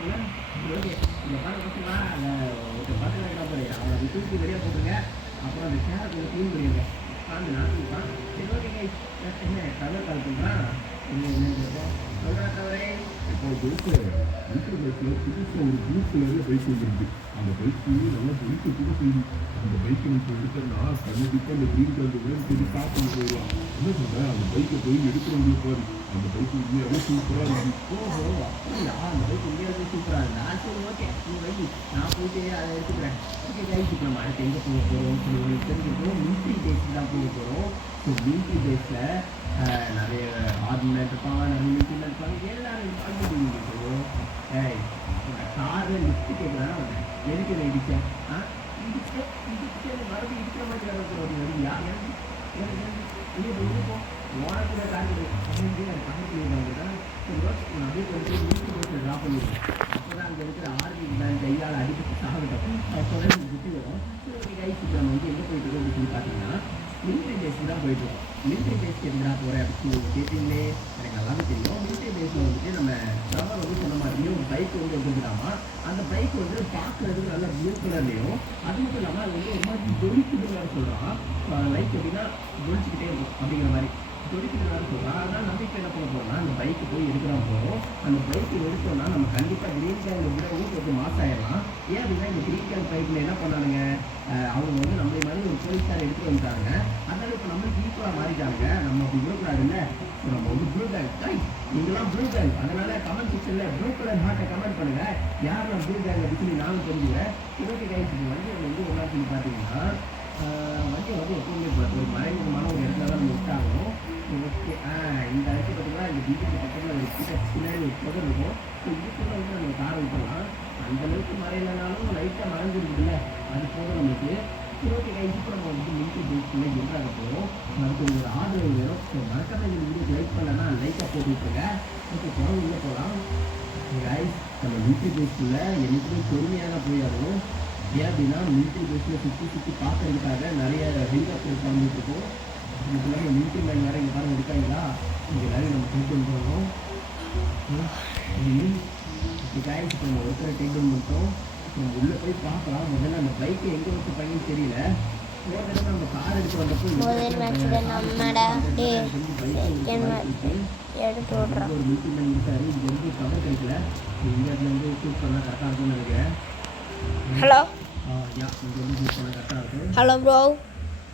போல ஓகே இந்த பாட்டு பசங்களா ஒரு பாட்டு என்ன போறீங்க அவனை அது தூக்கி வெளியே போட்டுருங்க அப்புறம் அந்த சேரை கொஞ்சம் க்ளீன் பண்ணிடுங்க உட்காந்து நாட்டுப்பான் சரி ஓகே என்ன கதை கால் பண்ணுறான் என்ன கேட்போம் சொல்கிறா தவறே இப்போ பைக்கு வீட்டு பைக்கில் புதுசாக ஒரு ப்ளூ கலரில் பைக் வந்துருக்கு. அந்த பைக்கு நல்லா பைக்கு கூட செய்யுது. அந்த பைக்கை இப்போ எடுத்தோம்னா கண்டிப்பாக அந்த க்ரீன் கலர் வேணும் சொல்லி சாப்பிட்டு போயிடலாம். என்ன சொல்கிறேன் அந்த பைக்கை போய் எடுக்கிறவங்களுக்கு பாரு அந்த பைக்கு உண்மையாகவே சூப்பராக இருக்குது. ஓஹோ அப்படியா அந்த பைக் உண்மையாகவே சூப்பராக இருந்தா சரி ஓகே நீ வை நான் போயிட்டு அதை எடுத்துக்கிறேன் ஓகே கைக்கு நம்ம அடுத்து எங்கே போக போகிறோம் சொல்லி உங்களுக்கு தெரிஞ்சுக்கணும் மிலிட்ரி பேஸ்க்கு தான் போக போகிறோம். ஸோ மிலிட்ரி பேஸில் நிறைய ஆர்மியில் இருப்பாங்க நிறைய மிலிட்ரியில் இருப்பாங்க எல்லாரும் பார்த்துட்டு ஏய் காரில் லிஃப்ட் கேட்குறான் எதுக்கு இதை இடிச்சேன் இடிச்சு மறுபடியும் இடிக்கிற மாதிரி வருவியா எனக்கு இருக்கும் ஓனக்கூட கார் எனக்கு பக்கத்தில் வந்துட்டேன் சரி ஓகே நான் அப்படியே கொஞ்சம் மிலிட்ரி பேஸில் ட்ராப் பண்ணிடுவேன் அப்போ தான் அங்கே இருக்கிற ஆர்மி மேன் கையால் அடிப்பட்டு சாப்பிட்டோம் அப்போ தான் எனக்கு சுற்றி வரும் சரி ஓகே கைக்கு நம்ம வந்து எங்கே போயிட்டு இருக்கோம் அப்படின்னு சொல்லி பார்த்தீங்கன்னா மிலிட்ரி பேஸ்க்கு தான் போயிட்டுருக்கோம். மிலிட்ரி பேஸ்க்கு எதுனா போகிறேன் அப்படின்னு கேட்டீங்களே எனக்கு நல்லாவே தெரியும். மிலிட்ரி பேஸில் வந்துட்டு நம்ம ட்ரவர் வந்து சொன்ன மாதிரியும் ஒரு பைக் வந்து வந்துருக்குதாமா. அந்த பைக் வந்து பார்க்குறதுக்கு நல்லா ப்ளூ கலர்லேயும் அது மட்டும் இல்லாமல் அது வந்து ஒரு மாதிரி ஜொலிக்குதுன்னு சொல்கிறான். லைக் எப்படின்னா ஜொலிச்சுக்கிட்டே இருக்கும் அப்படிங்கிற மாதிரி ஜொலிக்குதுன்னு சொல்கிறான். அதனால் நம்ம இப்போ என்ன பண்ண போகிறோம்னா அந்த பைக்கு போய் எடுக்கலாம் போகிறோம். அந்த பைக்கு எடுத்தோம்னா நம்ம கண்டிப்பாக கிரீன் கேங்கை விட கொஞ்சம் மாஸ் ஆகிடலாம். ஏன் அப்படின்னா இந்த கிரீன் கேங் பைக்கில் என்ன பண்ணானுங்க அவங்க வந்து நம்மளை மாதிரி ஒரு போலீஸ்கார் எடுத்துகிட்டு வந்துட்டாங்க. அதனால இப்போ நம்மளுக்கு ஈக்குவலாக மாறிட்டாங்க. நம்ம அப்படி விடக்கூடாது இல்லை. ஸோ நம்ம வந்து ப்ளூ பேங்க் நீங்களாம் ப்ளூ பேங்க் அதனால கமெண்ட் செக்ஷனில் ப்ளூ கலர் ஹார்ட்டை கமெண்ட் பண்ணுங்கள் யார் நான் ப்ளூ பேங்க் அப்படின்னு சொல்லி நானும் தெரிஞ்சுக்கிறேன். இருபத்தி கைக்கு வண்டி வந்து ஒன்றா சொல்லி பார்த்தீங்கன்னா வண்டி வந்து எப்பவுமே ஒரு மறைமுகமான ஒரு இடத்துல தான் நம்ம விட்டாகணும். ஓகே இந்த இடத்துல பார்த்தீங்கன்னா இந்த வீட்டுக்கு பக்கத்தில் ஒரு பின்னாடி ஒரு புதர் இருக்கும். ஸோ இதுக்குள்ளே வந்து நம்ம காரை விட்டுலாம் அந்தளவுக்கு மறையிலனாலும் லைட்டாக மறைஞ்சிருக்குதுல்ல அது போக நம்மளுக்கு சரி ஓகே கைஸ் இப்போ நம்ம வந்து மிலிட்ரி பேஸ்க்குள்ளே என்ட்ராக போகிறோம். அதுக்கு ஒரு ஆதரவு வேணும். ஸோ மறக்காம இந்த வீடியோக்கு லைக் பண்ணலன்னா லைக்காக போட்டு விட்டுருங்க. ஓகே போகிறோம் உள்ளே போகலாம். கைஸ் நம்ம மிலிட்ரி பேஸ்க்குள்ளே என்றைக்குமே பொறுமையாக தான் போய் ஆகணும். ஏன் அப்படின்னா மிலிட்ரி பேஸில் சுற்றி பார்க்கறதுக்காக நிறைய ஹெலிகாப்டர் பறந்துட்டுருக்கோம். இதுக்கு இல்லாமல் மிலிட்ரி மேன் வேறு இங்கே பாருங்க இருக்காங்களா இங்கே எல்லாரும் நம்ம டேக் டவுன் பண்ணணும். கைஸ் இப்போ நம்ம ஒருத்தரை டேக் டவுன் பண்ணிட்டோம். நம்ம உள்ளே போய் பார்க்கலாம். முதல்ல அந்த பைக்கை எங்கே வச்சு பையன் தெரியல. நம்ம கார் எடுத்து வந்தப்போ ஒரு மிலிட்ரி மேன் இருக்காரு. இங்கே வந்து கவர் கிடைக்கல. இந்த இடத்துல வந்து ஷூட் பண்ணால் கரெக்டாக இருக்கும்னு நினைக்கிறேன். ஹலோ யா இங்கே வந்து ஷூட் பண்ணால் கரெக்டாக இருக்கும். ஹலோ ப்ரோ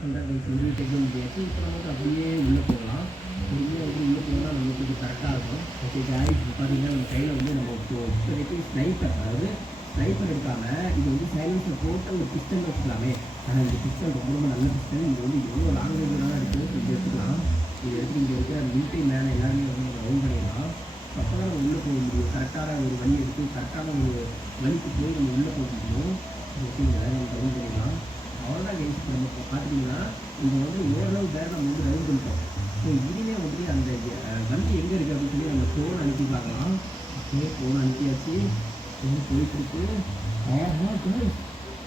அந்த வந்து டேக் டவுன் பண்ணியாச்சு. இப்போ நம்ம வந்து அப்படியே உள்ளே போகலாம். உள்ளே வந்து உள்ளே போனால் நம்மளுக்கு கொஞ்சம் கரெக்டாக இருக்கும். ஓகே கைஸ் பார்த்தீங்கன்னா நம்ம கையில் வந்து நம்ம இப்போதைக்கு ஸ்னைப்பர் அதாவது ஸ்னைப்பர் இருக்காங்க. இது வந்து சைலன்ஸில் போட்டு ஒரு பிஸ்டல் வச்சுக்கலாமே. ஆனால் இந்த பிஸ்டல் ரொம்ப ரொம்ப நல்ல பிஸ்டல். இது வந்து எவ்வளோ லாங்குவேஜ்னாலும் இருக்குது. இது எடுத்துக்கலாம். இது எடுத்து இங்கே இருக்கிற மிலிட்ரி மேன் எல்லாருமே வந்து ரவுண்ட் பண்ணிடலாம். அப்போ தான் நம்ம உள்ளே போக முடியும். கரெக்டான ஒரு வழி எடுத்து கரெக்டான ஒரு வழிக்கு போய் நம்ம உள்ளே போக முடியும். ஓகே எல்லாரும் நம்ம ரவுண்ட் பண்ணிடலாம். அவ்வளோதான் கைஸ் நம்ம பார்த்துட்டிங்கன்னா இங்கே வந்து ஓரளவு பேர் நம்ம வந்து ரவுண்ட் பண்ணிட்டோம். ஸோ இதுலேயே வந்து அந்த வண்டி எங்கே இருக்குது அப்படின்னு சொல்லி நம்ம ஃபோன் அனுப்பி பார்க்கலாம். ஓகே ஃபோன் அனுப்பியாச்சு. போயிட்டுருக்கு.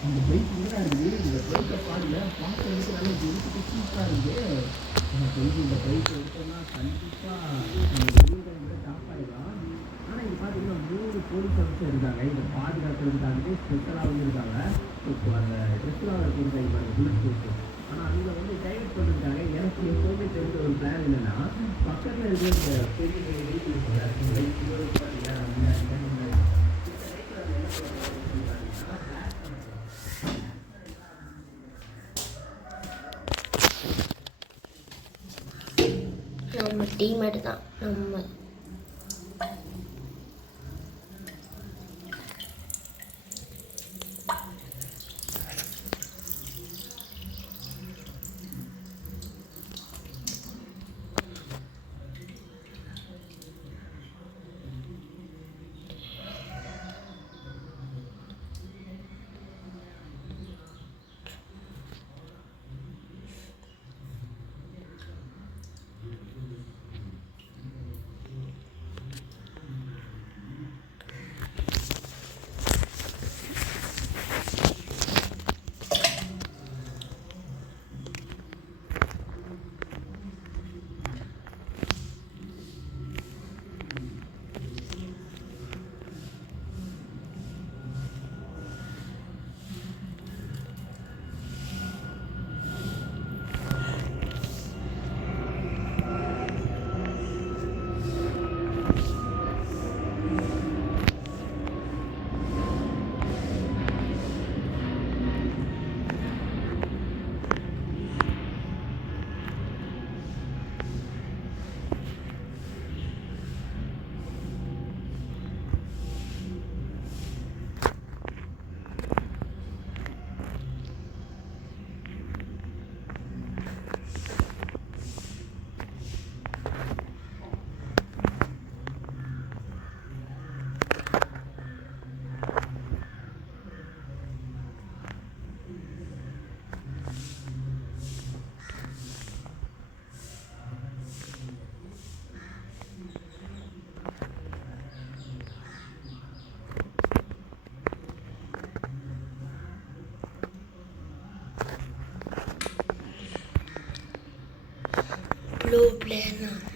அந்த பைக் கூட இருக்குது. இந்த பைக்கை பாருங்க பார்க்கறதுக்கு நல்லா ஜெயிச்சுட்டு சூப்பராக இருக்குது. எனக்கு இந்த பைக்கை எடுத்தோம்னா கண்டிப்பாக நம்ம வெளியூரை டாப் ஆகிடலாம். ஆனால் இது பார்த்தீங்கன்னா 3 போலீஸ் ஆஃபீஸர் இருக்காங்க. இதை பாதுகாக்கிறதுக்காகவே ஸ்பெஷலாக வந்து இருக்காங்க. இப்போ அந்த ட்ரெஸ்ஸில் கொடுத்தாங்க பாருங்கள் புலிஸ் போஸ்ட்டு. ஆனால் அங்கே வந்து டைவர்ட் பண்ணிருக்காங்க. எனக்கு எப்போவுமே தெரிஞ்ச ஒரு பிளான் என்னென்னா பக்கத்தில் இருக்கிற இந்த பெரிய பெரிய வெஹிக்கிள்ஸ் நம்ம டீம்மேட் தான் நம்ம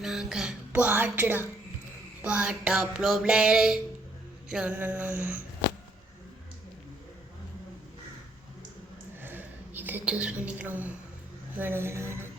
நாங்கள் பாட்டுடா பாட்டா ப்ளோ பிளேயரு இதை சூஸ் பண்ணிக்கிறோம். வேணாம் வேணாம் வேணாம்.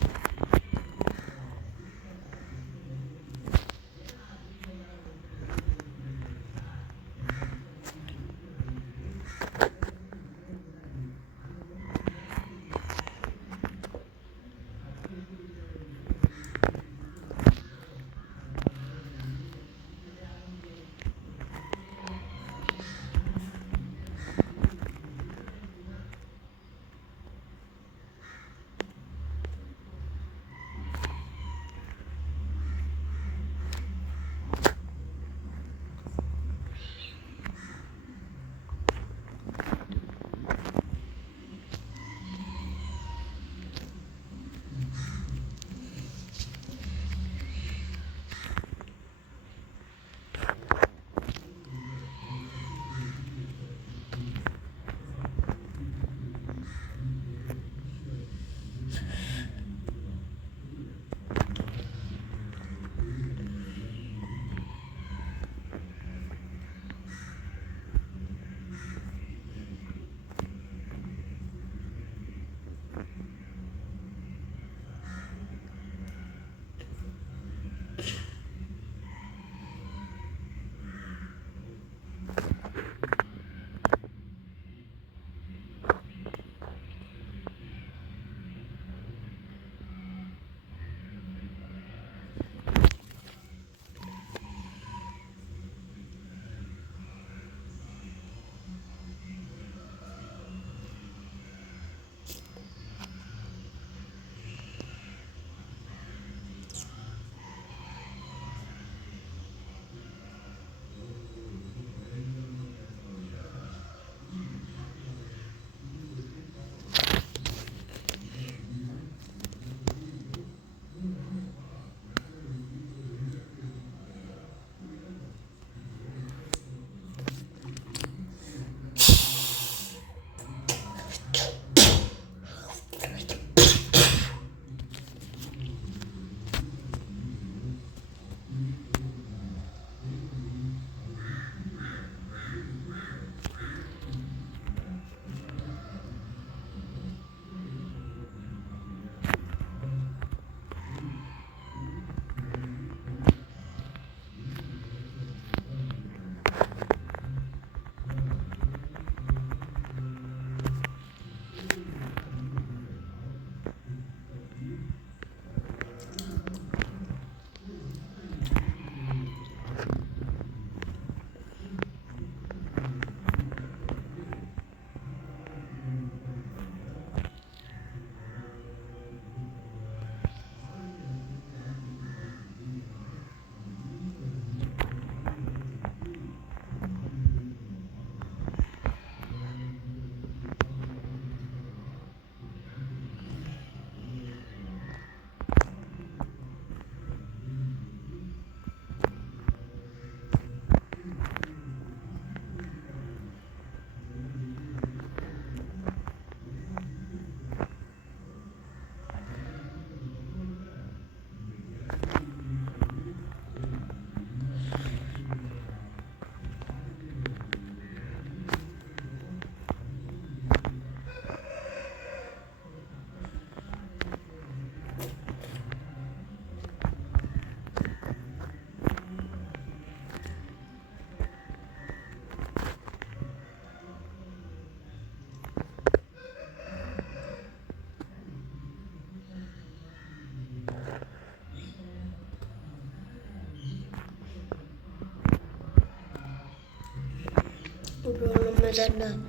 அப்புறம் நம்ம தான்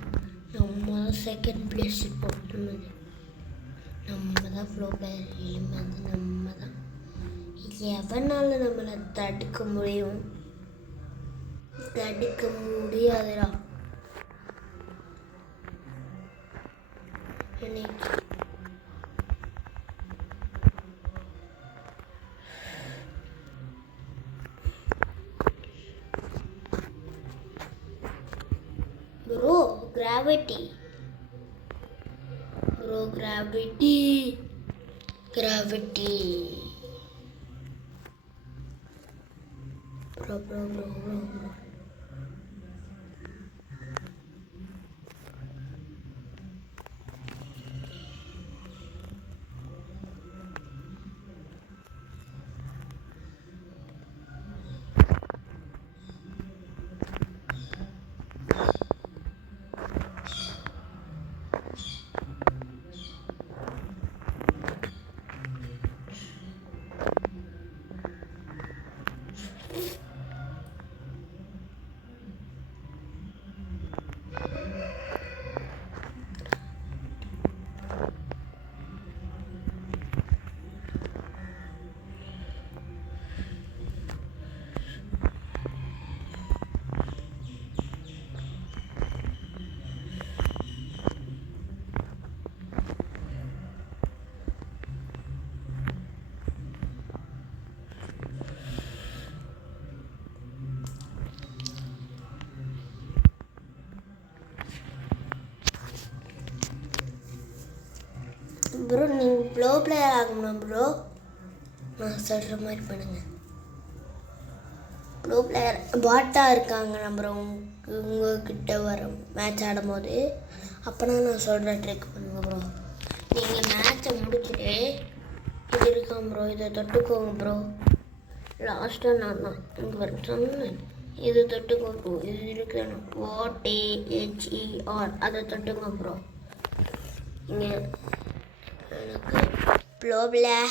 செகண்ட் பிளேஸ் இப்போ நம்ம தான் ஃப்ளோ பிளேயர் இனிமேல் நம்ம தான் எவனால நம்மளை தடுக்க முடியும்? தடுக்க முடியாதுடா. Bro, gravity. Bro, gravity. Gravity. Bro bro bro bro bro bro நீங்கள் ப்ளோ பிளேயர் ஆகணும் ப்ரோ. நான் சொல்கிற மாதிரி பண்ணுங்கள். ப்ளோ பிளேயர் பாட்டாக இருக்காங்க ப்ரோ உங்ககிட்ட வர மேட்ச் ஆடும் போது. அப்போனா நான் சொல்கிற ட்ரிக் பண்ணுங்க ப்ரோ. நீங்கள் மேட்சை முடிச்சுட்டு இது இருக்கான் ப்ரோ, இதை தொட்டுக்கோங்க ப்ரோ. லாஸ்ட்டாக நான் தான் இங்கே வர சொன்னேன். இது தொட்டுக்கோ ப்ரோ. இது இருக்கணும் OTHER, அதை தொட்டுங்க ப்ரோ. இங்கே எனக்கு ப்ளோ player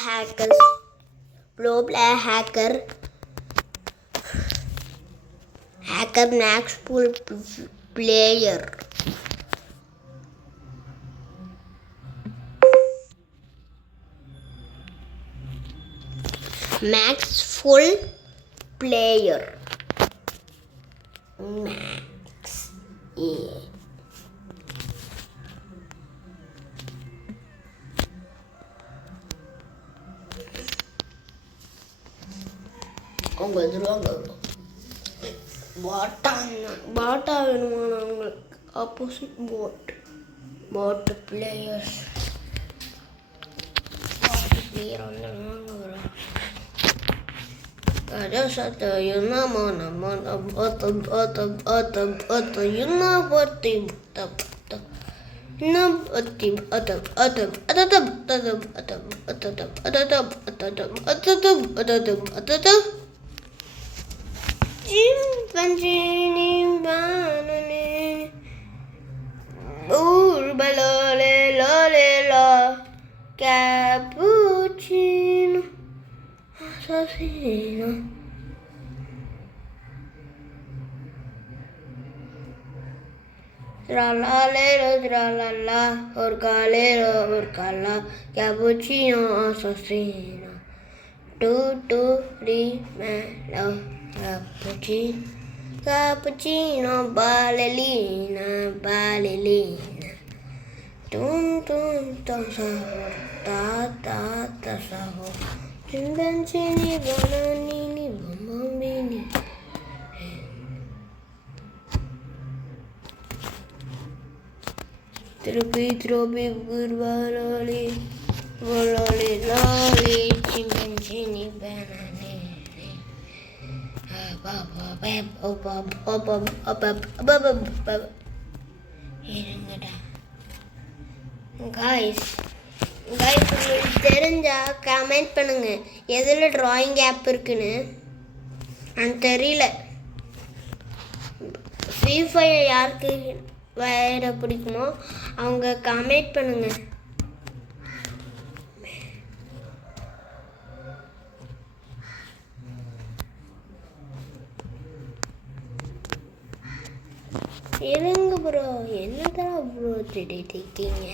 hacker max full player max full player max அவங்க வந்துடுவாங்க. பாட்டா வேணுமா அவங்களுக்கு? ஆப்போசிட் பாட் பிளேயர்ஸ் வந்துடுவாங்க ப்ரோ. அதான் சாத்த என்னமா நம்ம Chimpanzini banane Urbalole lole la Cappuccino Assassino Tralalero tralala Orcalero orcala Cappuccino assassino 2 2 3 mellow Cappuccino, ballerina, tum tum tum sahur, ta sahur, chimpanzini, bananini, bambini. Tropi, gurvaloli, vololi, loli, chimpanzini, bananini. இருங்கடா guys உங்களுக்கு தெரிஞ்சா comment பண்ணுங்க எதில் drawing app இருக்குன்னு. எனக்கு தெரியல. Free fire யாருக்கு வேற பிடிக்குமோ அவங்க கமெண்ட் பண்ணுங்க. இருங்க ப்ரோ, என்னதான் ப்ரோ திட்டிருக்கீங்க?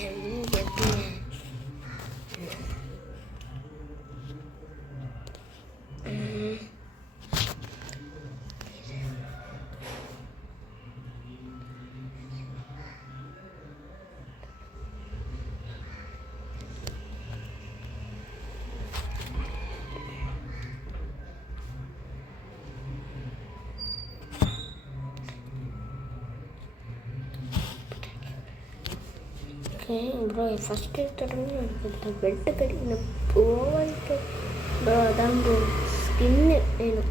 எப்படிங்க ப்ரோ ஃபஸ்ட்டு எடுத்துட்டோம்னா எனக்கு பெட்டு கிடைக்கணும். ஓவல் ப்ரோ அதான் ப்ரோ ஸ்கின்னு வேணும்.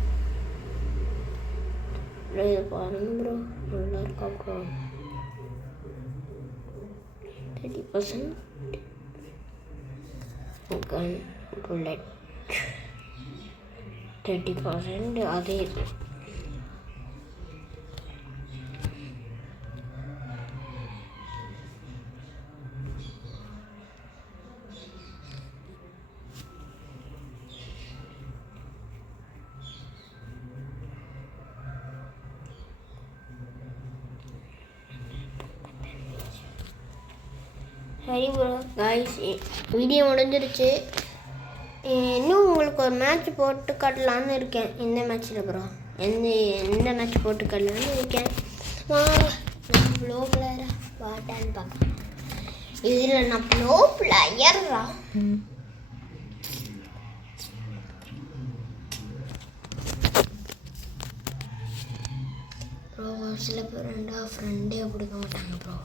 இது பாருங்க ப்ரோ, நல்லா இருக்கா ப்ரோ? 30% கன் புல்லட், 30% அதே இது. சரி ப்ரோ காய்ஸ், வீடியோ முடிஞ்சிருச்சு. இன்னும் உங்களுக்கு ஒரு மேட்ச் போட்டு காட்டலான்னு இருக்கேன். இந்த மேட்ச்சில் ப்ரோ எந்த மேட்ச் போட்டு காட்டலான்னு இருக்கேன். நான் ப்ளோ பிளேயரா வாட்டான்னு பார்க்கலாம். இதில் நான் ப்ளோ பிளேயரா? ப்ரோ சில பேர் ஃப்ரெண்டே பிடிக்க மாட்டாங்க ப்ரோ.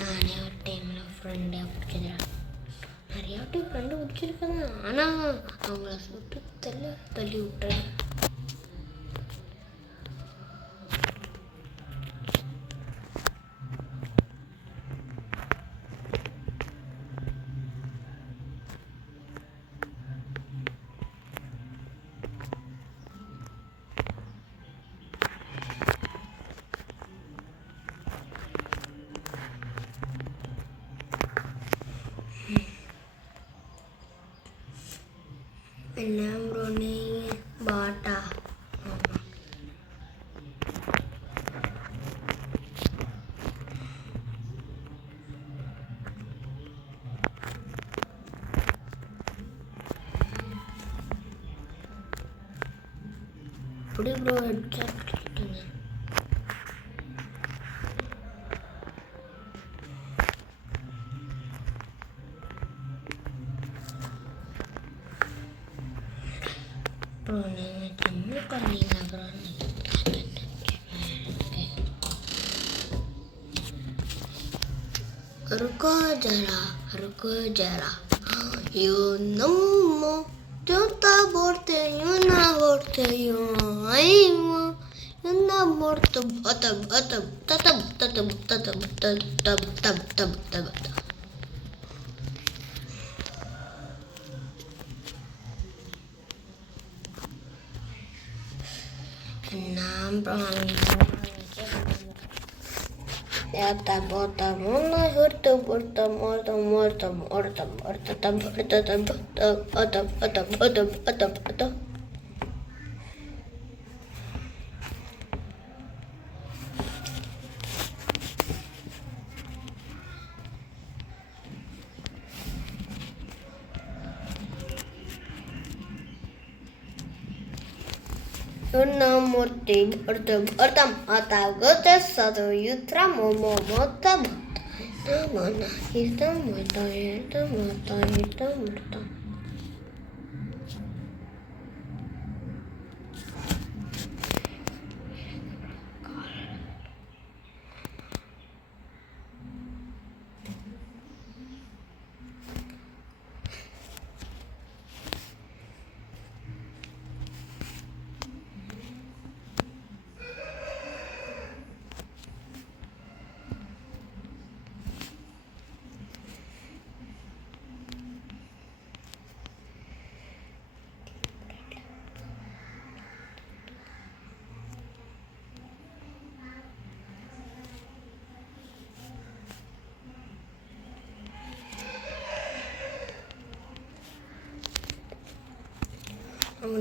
நானே ஒரு டைமில் ஃப்ரெண்டே பிடிச்சிக்கிறேன். நிறையா டைம் ஃப்ரெண்டு பிடிச்சிருக்கேன், ஆனால் அவங்கள சுட்டு தள்ளி விட்டுறேன். என்ன ப்ரோ நீங்கள் பாட்டா? அப்படி ப்ரோ ஹெட்ஷாட் பண்ணிட்டீங்க. ப்ரோ நீங்கள் சின்ன பண்ணீங்க ப்ரோ. रुको जरा यू नम्मो जोता बोलते यू ना बोलते यू आई यू ना बोलते तब तब तब तब तब तब तब तब तब तब नाम Eta bota mona hurta burta morta Una morte ortam atagote sado yutra momo mota mana hilta mota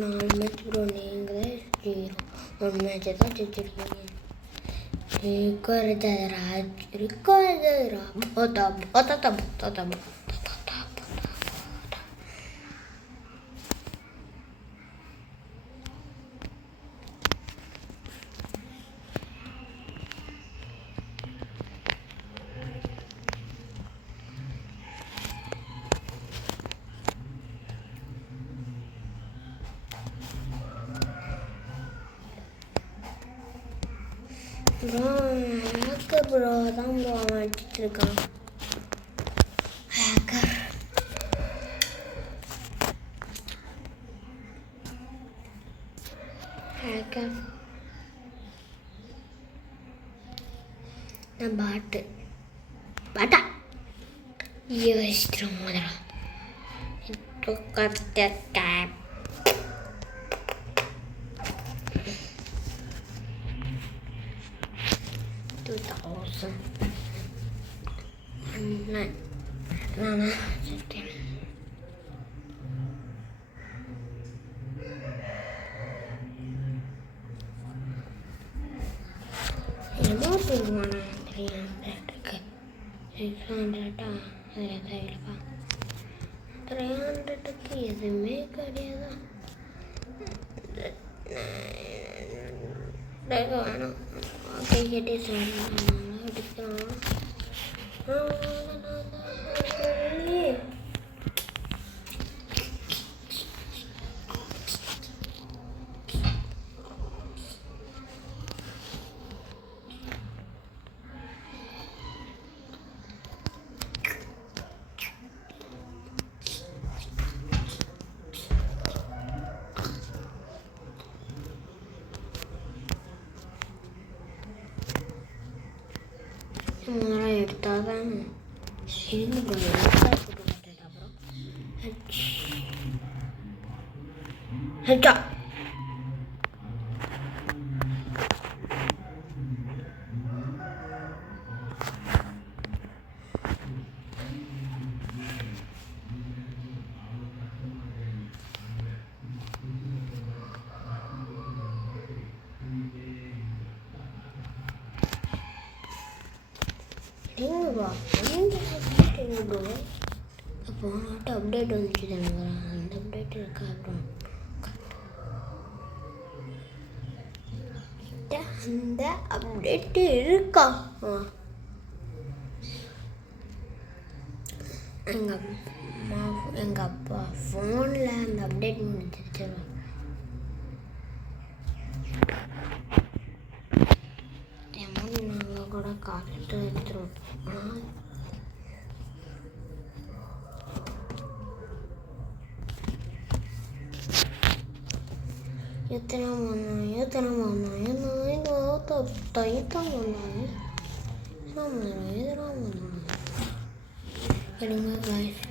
நான் மேட்ச் ப்ரோ நீங்களே 0 ஒரு மேட்சை தான் ஜெயிச்சிருக்கீங்க. ப்ரோ ஹேக்கர் ப்ரோ தான் ப்ரோ அவன் அடிச்சுட்டு இருக்கான். ஹேக்கர் ஹேக்கர் நான் பாட்டா யோசிச்சிடும் முதல்ல கேப் 2000 நானா சரி எவ்வளோ சொல்லுவானா 300க்கு 600 அது இல்லைப்பா 300க்கு எதுவுமே கிடையாது வேணும் ஓகே கேட்டே சொல்லுவாங்க எடுக்கிறோம் முதல்ல எடுத்தால் தான் இருந்து போட்டு கட்டுட்டு அப்புறம் ஹெட்டா எங்கப்பா எங்கே அப்போ நாட்டு அப்டேட் வந்துச்சு தானுங்க அந்த அப்டேட் இருக்கா அப்புறம் அந்த அப்டேட்டு இருக்கா எங்கள் அப்பா ஃபோனில் அந்த அப்டேட் முடிச்சிருச்சு நாங்கள் கூட காட்டு எடுத்துருவோம் எத்தனை பண்ணாங்க எடுங்க காய்ஸ்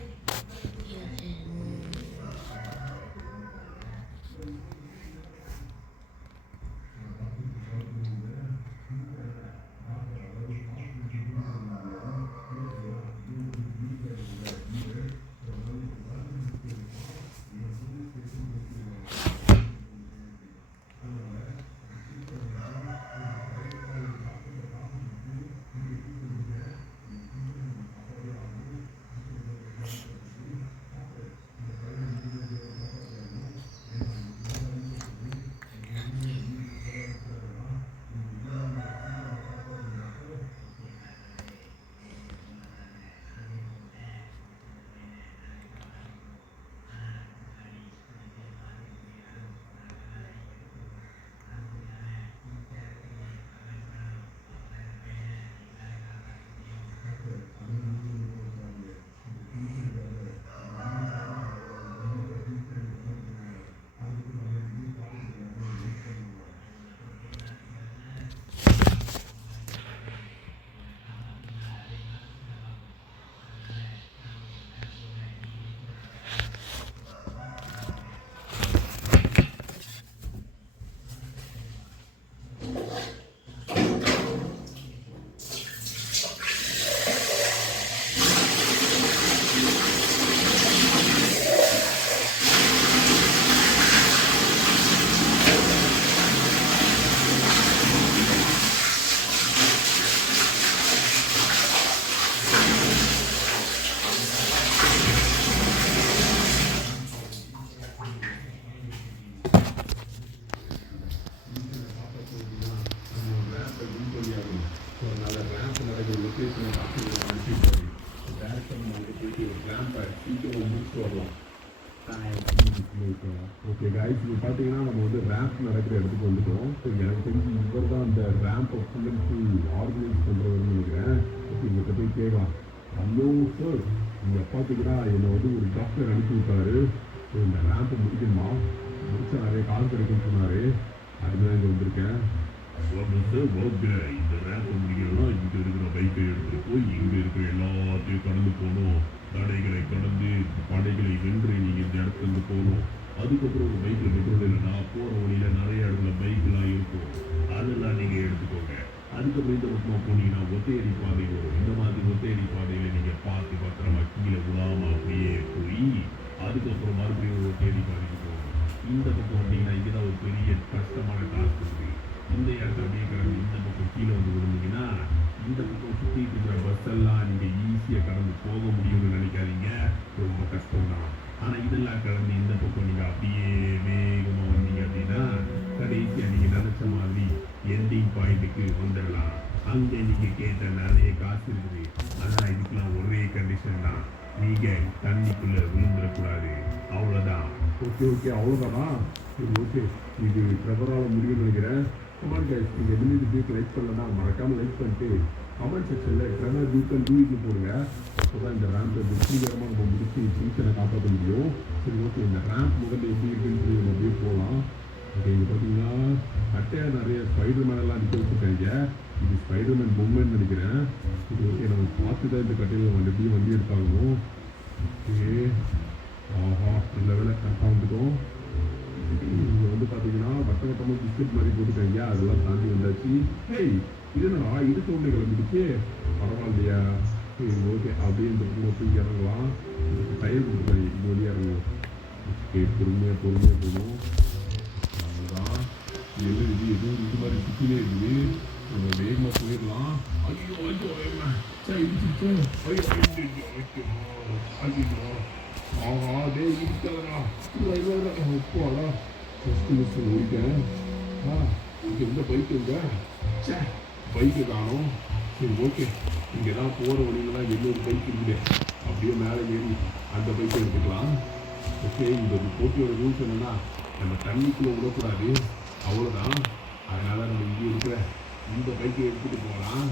ஓகே கைஸ் இப்போ பார்த்தீங்கன்னா நம்ம வந்து ரேம்ப் நடக்கிற இடத்துக்கு வந்துட்டோம். ஸோ எனக்கு தெரிஞ்சு இவர் தான் அந்த ரேம்பை ஃபுல் அண்ட் ஃபுல் ஆர்கனைஸ் பண்ணுறவர்னு நினைக்கிறேன். ஓகே இவர்கிட்ட போய் கேட்கலாம். ஹலோ சார், நீங்கள் பார்த்தீங்கன்னா என்னை வந்து ஒரு டாக்டர் அனுப்பி விட்டாரு. ஸோ இந்த ரேம்பை முடிக்கணுமா, முடிச்சா நிறைய கால் கிடைக்குன்னு சொன்னார். அதுதான் இங்கே வந்திருக்கேன். ஓகே இந்த ரேப்பை முடிக்கணும்னா இங்கே இருக்கிற பைக்கை எடுத்துட்டு போய் இங்கே இருக்கிற எல்லாத்தையும் கடந்து போகணும். தடைகளை கடந்து படைகளை வென்று நீங்கள் இந்த இடத்துலேருந்து போகணும். அதுக்கப்புறம் ஒரு பைக்கில் பெட்ரோல் இல்லைன்னா போகிற வழியில் நிறைய இடத்துல பைக்கெலாம் இருக்கும், அதெல்லாம் நீங்கள் எடுத்துக்கோங்க. அதுக்கப்புறம் இந்த பக்கமாக போனீங்கன்னா ஒத்தையடி பாதை வரும். இந்த மாதிரி ஒத்தையடி பாதையில் நீங்கள் பார்த்து பத்திரமா கீழே விழாமல் அப்படியே போய் அதுக்கப்புறம் மறுபடியும் ஒரு ஒத்தையடி பாதைக்கு போகணும். இந்த பக்கம் வந்தீங்கன்னா இங்கே தான் ஒரு பெரிய கஷ்டமான டாஸ்க் இருக்குது. இந்த இடத்துல அப்படியே கடந்து இந்த பக்கம் கீழே வந்து விழுந்தீங்கன்னா இந்த பக்கம் சுற்றிட்டு இருக்கிற பஸ் எல்லாம் நீங்கள் ஈஸியாக கடந்து போக முடியும்னு நினைக்காதீங்க, ரொம்ப கஷ்டம் தான். ஆனால் இதெல்லாம் கடந்து இந்த பக்கம் நீங்கள் அப்படியே வேகமாக வந்தீங்க அப்படின்னா கடைசியாக நீங்கள் நினச்ச மாதிரி எண்டிங் பாயிண்ட்டுக்கு வந்துடலாம். அங்கே நீங்கள் கேட்ட நிறைய காசு இருக்குது. ஆனால் இதுக்கெல்லாம் ஒரே கண்டிஷன் தான், நீங்கள் தண்ணிக்குள்ளே விழுந்துடக்கூடாது, அவ்வளோதான். ஓகே அவ்வளோதானா? சரி ஓகே, இது ட்ரெவரால் முடியும்னு நினைக்கிறேன். கமெண்ட் கைஸ், நீங்கள் இந்த வீடியோக்கு லைக் பண்ணலன்னா மறக்காமல் லைக் பண்ணிட்டு கமெண்ட் செக்ஷனில் ட்ரெவர் யூ கேன் டூ இட்னு போடுங்க. அப்போ தான் இந்த ரேம்பை வெற்றிகரமாக நம்ம முடிச்சு ஃபியூச்சரை காப்பாற்ற முடியும். சரி ஓகே, இந்த ரேம்ப் முதல்ல எப்படி இருக்குன்னு சொல்லி நம்ம அப்படியே போகலாம். ஓகே, இங்கே பார்த்தீங்கன்னா அட்டையாக நிறைய ஸ்பைடர் மேனெல்லாம் அடிக்க வச்சுருக்காங்க. இது ஸ்பைடர்மேன் பொம்மைன்னு நினைக்கிறேன். சரி ஓகே, நம்ம பார்த்து தான் இந்த கட்டையில் வந்து எப்படியும் வண்டி எடுத்தாகணும். ஓகே, ஆஹா நல்ல வேலை கரெக்டாக வந்துட்டோம். இங்கே வந்து பார்த்தீங்கன்னா வட்டமாக பிஸ்கட் மாதிரி போட்டுருக்காங்க, அதெல்லாம் தாண்டி வந்தாச்சு. ஹேய், இது என்னடா இது தோண்டி கிளம்பிடுச்சு, பரவாயில்லையா? சரி ஓகே, அப்படியே இந்த பக்கம் போய் இறங்கலாம். டயர் கொடுத்துருக்காங்க, இது வழியாக இறங்கும். ஓகே, பொறுமையாக போகணும். அவ்வளோதான். இது எதுவும் இது மாதிரி சுற்றிலே இருக்குது, நம்ம வேகமாக போயிடலாம். ஐயோ இடிச்சிருச்சு. ஐயோ ஆஹா டே இருக்காதா ஒப்பாடா ஃபஸ்ட்டு மிஸ் ஓடிட்டேன். இங்கே இந்த பைக் எங்க? சே, பைக்கு காணும். சரி ஓகே, இங்கே தான் போகிற வழியில தான் இன்னொரு பைக் இருக்குது, அப்படியே மேலே ஏறி அந்த பைக்கை எடுத்துக்கலாம். ஓகே, இந்த போட்டியோட ரூல்ஸ் என்னென்னா நம்ம தண்ணிக்குள்ளே விடக்கூடாது, அவ்வளோதான். அதனால் நம்ம இங்கே இருக்கிற இந்த பைக்கை எடுத்துகிட்டு போகலாம்.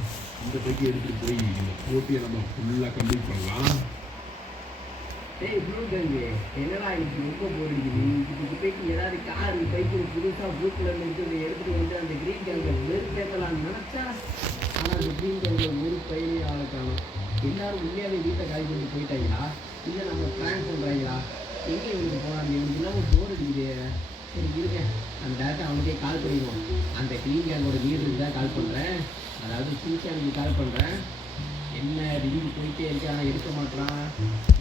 இந்த பைக்கை எடுத்துகிட்டு போய் இந்த போட்டியை நம்ம ஃபுல்லாக கம்ப்ளீட் பண்ணலாம். டேய் ப்ளூ கங்கு, என்னடா இன்னைக்கு ரொம்ப போரிடுது. இதுக்கு போய்க்கு ஏதாவது கார் பைக்கு புதுசாக ப்ளூ கலரில் இருக்குது எடுத்துகிட்டு வந்து அந்த க்ரீன் கங்கை வெறுப்பேற்றலான்னு நினச்சா, ஆனால் அந்த க்ரீன் கங்கை ஒரு பையனையும் ஆளை காணும். எல்லாரும் உண்மையாகவே வீட்டை காலி பண்ணி போயிட்டாங்களா, இல்லை நம்ம பிளான் பண்ணுறாங்களா? எங்கே இவனுக்கு போகிறாங்க? இவனுக்கு இல்லாமல் போர் அடிக்குது. சரி இருங்க, அந்த டேட்டா அவனுக்கே கால் பண்ணிடுவோம். அந்த க்ரீன் கேங்கோட லீடருக்கு தான் கால் பண்ணுறேன், அதாவது சின்சானுக்கு கால் பண்ணுறேன். என்ன ரிவ்யூ போயிட்டே இருக்கான், எடுக்க மாட்டான்.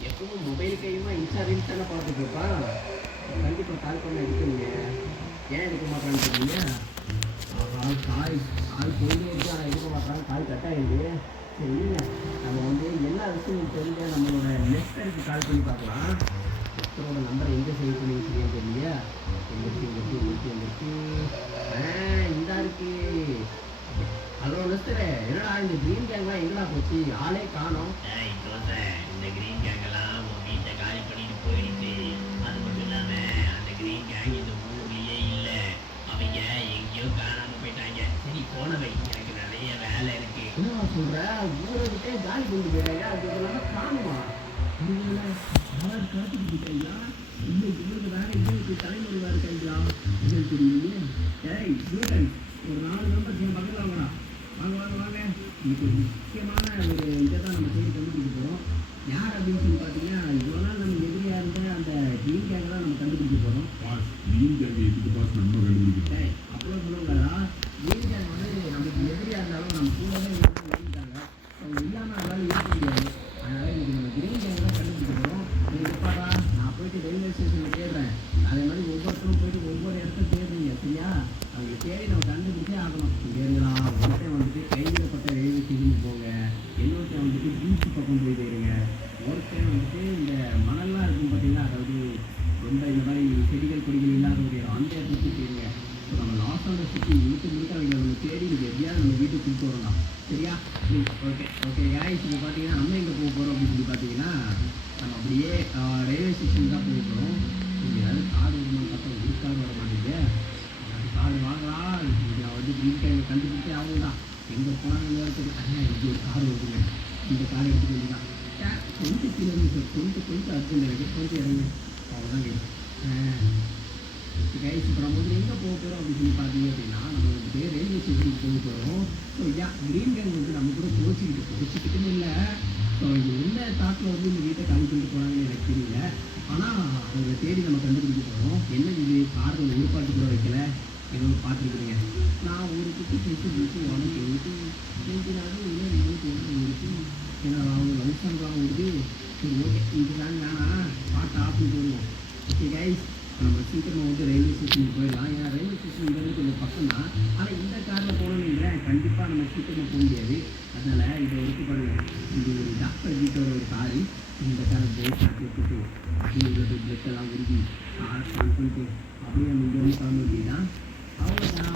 எப்பவும் மொபைல் கையுமா இன்ஸ்டாரீல்ஸ் தானே பார்த்துட்டு இருப்பான். கண்டிப்பாக கால் பண்ண எடுக்கணுங்க. ஏன் எடுக்க மாட்டான்னு தெரியல. கால் போயிட்டே இருக்கு, ஆனால் எடுக்க மாட்டான், கால் கட் ஆகிடுது. சரி இல்லைங்க, நம்ம வந்து எல்லா விஷயமும் தெரிஞ்ச நம்மளோட நெக்ஸ்டருக்கு கால் பண்ணி பார்க்கலாம். நெக்ஸ்டரோட நம்பரை எங்கே சேவ் பண்ணி வச்சுருக்கேன் தெரியல. எங்களுக்கு இந்தா இருக்கு. ஹலோ நெஸ்டரே, என்னடா இந்த க்ரீன் கேங்லாம் எங்கடா போச்சு? ஆளே காணோம். இந்த கிரீன் கேங்கெல்லாம் உன் வீட்டை காலி பண்ணிட்டு போயிடுச்சு. அது மட்டும் இல்லாம அந்த கிரீன் கேங் இந்த ஊர்லயே இல்லை, அவங்க எங்கேயோ காணாம போயிட்டாங்க. சரி போனவை, எனக்கு நிறைய வேலை இருக்கு. என்ன சொல்ற? ஊரை விட்டே காலி கொண்டு போயிட்டாங்க, அது இல்லாமல் காணுமா? யாராவது காத்துக்கிட்டு இருக்காங்களா? இல்லை இவருக்கு வேற இவருக்கு தலைமுறை வேறு இருக்காங்களா? என்ன தெரியுது? ஏய் ப்ளூடன், ஒரு 4 மெம்பர்ஸ் என் பக்கத்தில் வாங்கடா. வாங்க. இன்னைக்கு ஒரு முக்கியமான ஒரு இதை தான் நம்ம தேடி கண்டுபிடிக்க போகிறோம். யார் அப்படின்னு சொல்லி பார்த்தீங்கன்னா, இவ்வளோ நாள் நம்ம எதிரியாக இருந்த அந்த க்ரீன் கேங்கை தான் நம்ம கண்டுபிடிக்க போகிறோம். க்ரீன் கேங்கை எதுக்கு பாஸ் நம்ம கண்டுபிடிக்கிறோம்? அப்படிலாம் சொல்லுவாங்களா? க்ரீன் கேங் வந்து நமக்கு எதிரியாக இருந்தாலும் நம்ம கூடவே இருக்காங்க, அவங்க இல்லாமல் அவங்களால இருக்க முடியாது. அதனால் இன்னைக்கு நம்ம க்ரீன் கேங்கை தான் கண்டுபிடிக்க போகிறோம். நீங்கள் இருப்பாடா, நான் போயிட்டு ரயில்வே ஸ்டேஷனில் தேடுறேன். அதே மாதிரி ஒவ்வொருத்தரும் போயிட்டு ஒவ்வொரு இடத்த தேடுறீங்க, சரியா? அவங்க தேடி நம்ம கண்டுபிடிச்சே ஆகணும். தேடுங்களா, ஒருத்தன் வந்துட்டு கைவிடப்பட்ட ரயில்வே ஸ்டேஷனுக்கு போங்க, இன்னொருத்தன் வந்துட்டு பீச் பக்கம் போய் தேடுங்க, ஒருத்தன் வந்துட்டு இந்த மணல்லாம் இருக்கும் பார்த்தீங்கன்னா, அதாவது ரொம்ப இந்த மாதிரி செடிகள் கொடிகள் இல்லாத ஒரு இடம், அந்த இடத்துக்கு தேடுங்க. ஸோ நம்ம லாஸ் ஆன சுற்றி முழுக்க அவங்க நம்ம தேடி இது எப்படியாவது நம்ம வீட்டுக்கு கூப்பிட்டு வரலாம், சரியா? ஓகே காய்ஸ், இப்போ பார்த்தீங்கன்னா நம்ம எங்கே போக போகிறோம் அப்படின்னு சொல்லி பார்த்தீங்கன்னா, நம்ம அப்படியே ரயில்வே ஸ்டேஷன் தான் போக போகிறோம். இங்கே ஏதாவது காடு வருமானு பார்த்தா ஒரு காடு வர மாட்டேங்குது. காடு வாங்கலாம். நான் வந்து க்ரீன் கேங்கை கண்டுபிடிச்சே ஆகும் தான். எங்கே போனாலும் இருக்குது. எனக்கு ஒரு காடு வருதுங்க, இந்த காடு எடுத்துக்க வேண்டியதான். கொஞ்சம் கிலோமீட்டர் கொஞ்சம் அர்ஜென்ட் எனக்கு, கொஞ்சம் இறங்க, அவ்வளோதான். கைஸ் இப்போ நம்ம வந்து எங்கே போக போகிறோம் அப்படின்னு சொல்லி பார்த்தீங்க அப்படின்னா நம்ம வந்து ரயில்வே ஸ்டேஷனுக்கு போக போகிறோம். ஸோ கிரீன் கேங் வந்து நம்ம கூட கோச்சிக்கிட்டுன்னு இல்லை. ஸோ இது எந்த தாட்டில் வந்து இந்த வீட்டை காலி பண்ணிட்டு போகிறாங்கன்னு எனக்கு தெரியல. ஆனால் அவங்க தேடி நம்ம கண்டுபிடிக்க போகிறோம். என்ன இது காரில் ஒரு பாட்டு கூட வைக்கல, ஏதோ பார்த்துருக்குறீங்க. நான் ஒரு குட்டி பேசி உனக்கு நாளும் இல்லை 21 இருக்கு. ஏன்னா அவங்க லவ் சாங்லாம் வருது. சரி ஓகே, இந்த சாங் வேணாம், பாட்டு ஆஃப்னு போடுவோம். ஓகே கைஸ், நம்ம சீக்கிரமாக வந்து ரயில்வே ஸ்டேஷனுக்கு போயிடலாம். ஏன்னா ரயில்வே ஸ்டேஷன் இங்கேருந்து கொஞ்சம் பக்கம் தான். ஆனால் இந்த காரில் போகணுன்னு கண்டிப்பாக நம்ம சீக்கிரமாக போக முடியாது. அதனால் இதை ஒருக்கு பாருங்கள், இது ஒரு டாக்டர் வீட்டோட ஒரு காரு. இந்த காரை பிரேக் எடுத்துட்டு அப்படியே உள்ள பிளட்டெல்லாம் உருகி காரை ஸ்டார்ட் பண்ணிட்டு அப்படியே நம்ம இங்கேருந்து கிளம்ப வேண்டியதான். அவ்வளோதான்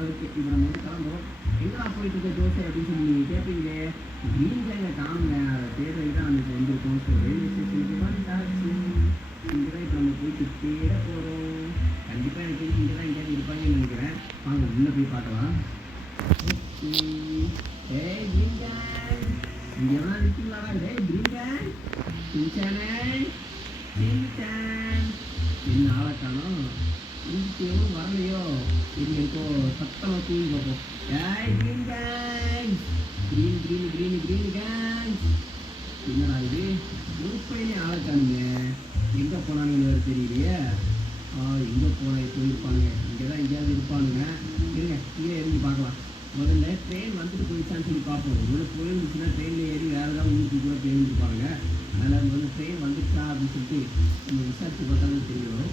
ஓகே, இப்போ நம்ம வந்து கிளம்புறோம். எங்கடா போயிட்டு இருக்க ஜோசை அப்படின்னு சொல்லி நீங்கள் கேட்பீங்க. க்ரீன் கேங்கை காணுங்க, அதை தேடுறதுக்கு தான் அன்றைக்கி வந்திருக்கோம். ஸோ ரயில்வே ஸ்டேஷனுக்கு வந்தாச்சு. இங்கே தான் இப்போ நம்ம போயிட்டு தேட போகிறோம். கண்டிப்பாக எனக்கு தெரிஞ்சு இங்கே தான் எங்கேயாவது இருப்பாங்கன்னு நினைக்கிறேன். வாங்க உள்ளே போய் பார்க்கலாம். ஓகே, ஏய் க்ரீன் கேங், இங்கே எல்லாம் இருக்கீங்களாடா? டேய் க்ரீன் கேங், சின்சானே சின்சான், என்ன ஆளை காணோம்? இதுக்கு எவ்வளோ வரலையோ? இது இருக்கோ சத்தமாக தூங்கி பார்ப்போம். ஏய் green gang, green green green green gang, என்னடா இது உண்மையிலே ஆளை காணுங்க. எங்கே போனானுங்க வேறு தெரியலையே. எங்கே போயிருப்பானுங்க, இங்கே தான் எங்கேயாவது இருப்பானுங்க. இருங்க இங்கே இருந்து பார்க்கலாம். முதல்ல ட்ரெயின் வந்துட்டு போயிடுச்சான்னு சொல்லி பார்ப்போம். இவ்வளோ போயிருந்துச்சுன்னா ட்ரெயினில் ஏறி வேறு ஏதாவது ஊருக்கு கூட போயிருந்துருப்பாங்க. அதனால் முதல்ல ட்ரெயின் வந்துடுச்சா அப்படின்னு சொல்லிட்டு நம்ம விசாரிச்சு பார்த்தாலும் தெரியும்.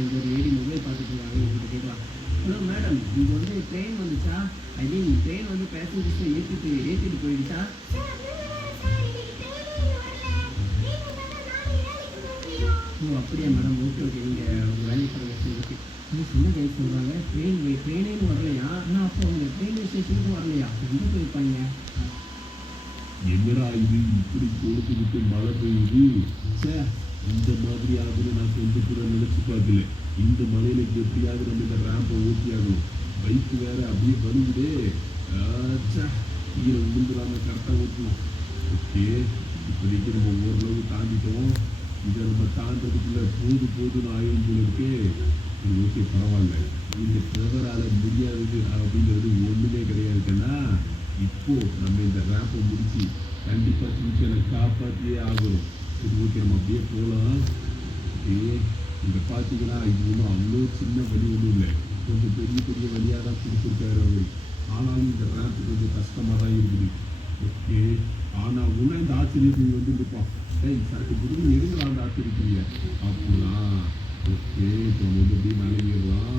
இங்கே ஒரு லேடி மொபைல் பார்த்துட்டு இருக்காங்க, இவங்ககிட்ட கேட்கலாம். ஹலோ மேடம், இங்கே வந்து ட்ரெயின் வந்துச்சா? ஐ மீன் ட்ரெயின் வந்து பேசஞ்சர்ஸை ஏற்றிட்டு போயிடுச்சா? ஓ அப்படியா மேடம், ஓகே ஓகே, நீங்கள் உங்கள் வேலையை பண்ணுங்க. ஓகே, நீங்கள் சின்ன கைஸ் சொல்கிறாங்க ட்ரெயினேன்னு வரலையா? ஆனால் அப்போ அவங்க ட்ரெயின் ஸ்டேஷனுக்கும் வரலையா? எங்கே போயிருப்பாங்க? என்னடா இது இப்படி கொடுத்து விட்டு மழை பெய்யுது? சார், இந்த மாதிரி ஆகுது நான் கொஞ்சம் கூட நினைச்சு பார்க்கல. இந்த மலையில எப்படியாவது நம்ம இந்த ரேம்பை ஓட்டி ஆகணும். பைக்கு வேற அப்படியே வருகுதே. கீழே விழுந்துடாம கரெக்டாக ஓட்டணும். ஓகே, இப்போதைக்கு நம்ம ஓரளவு தாண்டிட்டோம். இதை நம்ம தாண்டதுக்குள்ள போதுன்னு ஆயிரம் போல இருக்கே. சரி ஓகே, பரவாயில்ல. இந்த டிரைவரால் முடியாதது அப்படிங்கிறது ஒன்றுமே கிடையாதுன்னா இப்போ நம்ம இந்த ரேம்பை முடிச்சு கண்டிப்பாக ஃபியூச்சரை காப்பாற்றியே ஆகணும். சரி ஓகே, நம்ம அப்படியே போகலாம். ஓகே, இங்கே பார்த்தீங்கன்னா இது ஒன்றும் அவ்வளோ சின்ன வழி ஒன்றும் இல்லை, கொஞ்சம் பெரிய வழியாக தான் கொடுத்துருக்காரு அவர். ஆனாலும் இந்த ரேம்ப் கொஞ்சம் கஷ்டமாக தான் இருக்குது. ஓகே, ஆனால் உன்ன இந்த ஆச்சரியத்துக்கு வந்து இருப்பான். சரக்கு புதுமை எதுங்களா அந்த ஆச்சரிப்பீங்க அப்படின்னா? ஓகே, இப்போ நம்ம வந்து அப்படியே நிலையிடலாம்.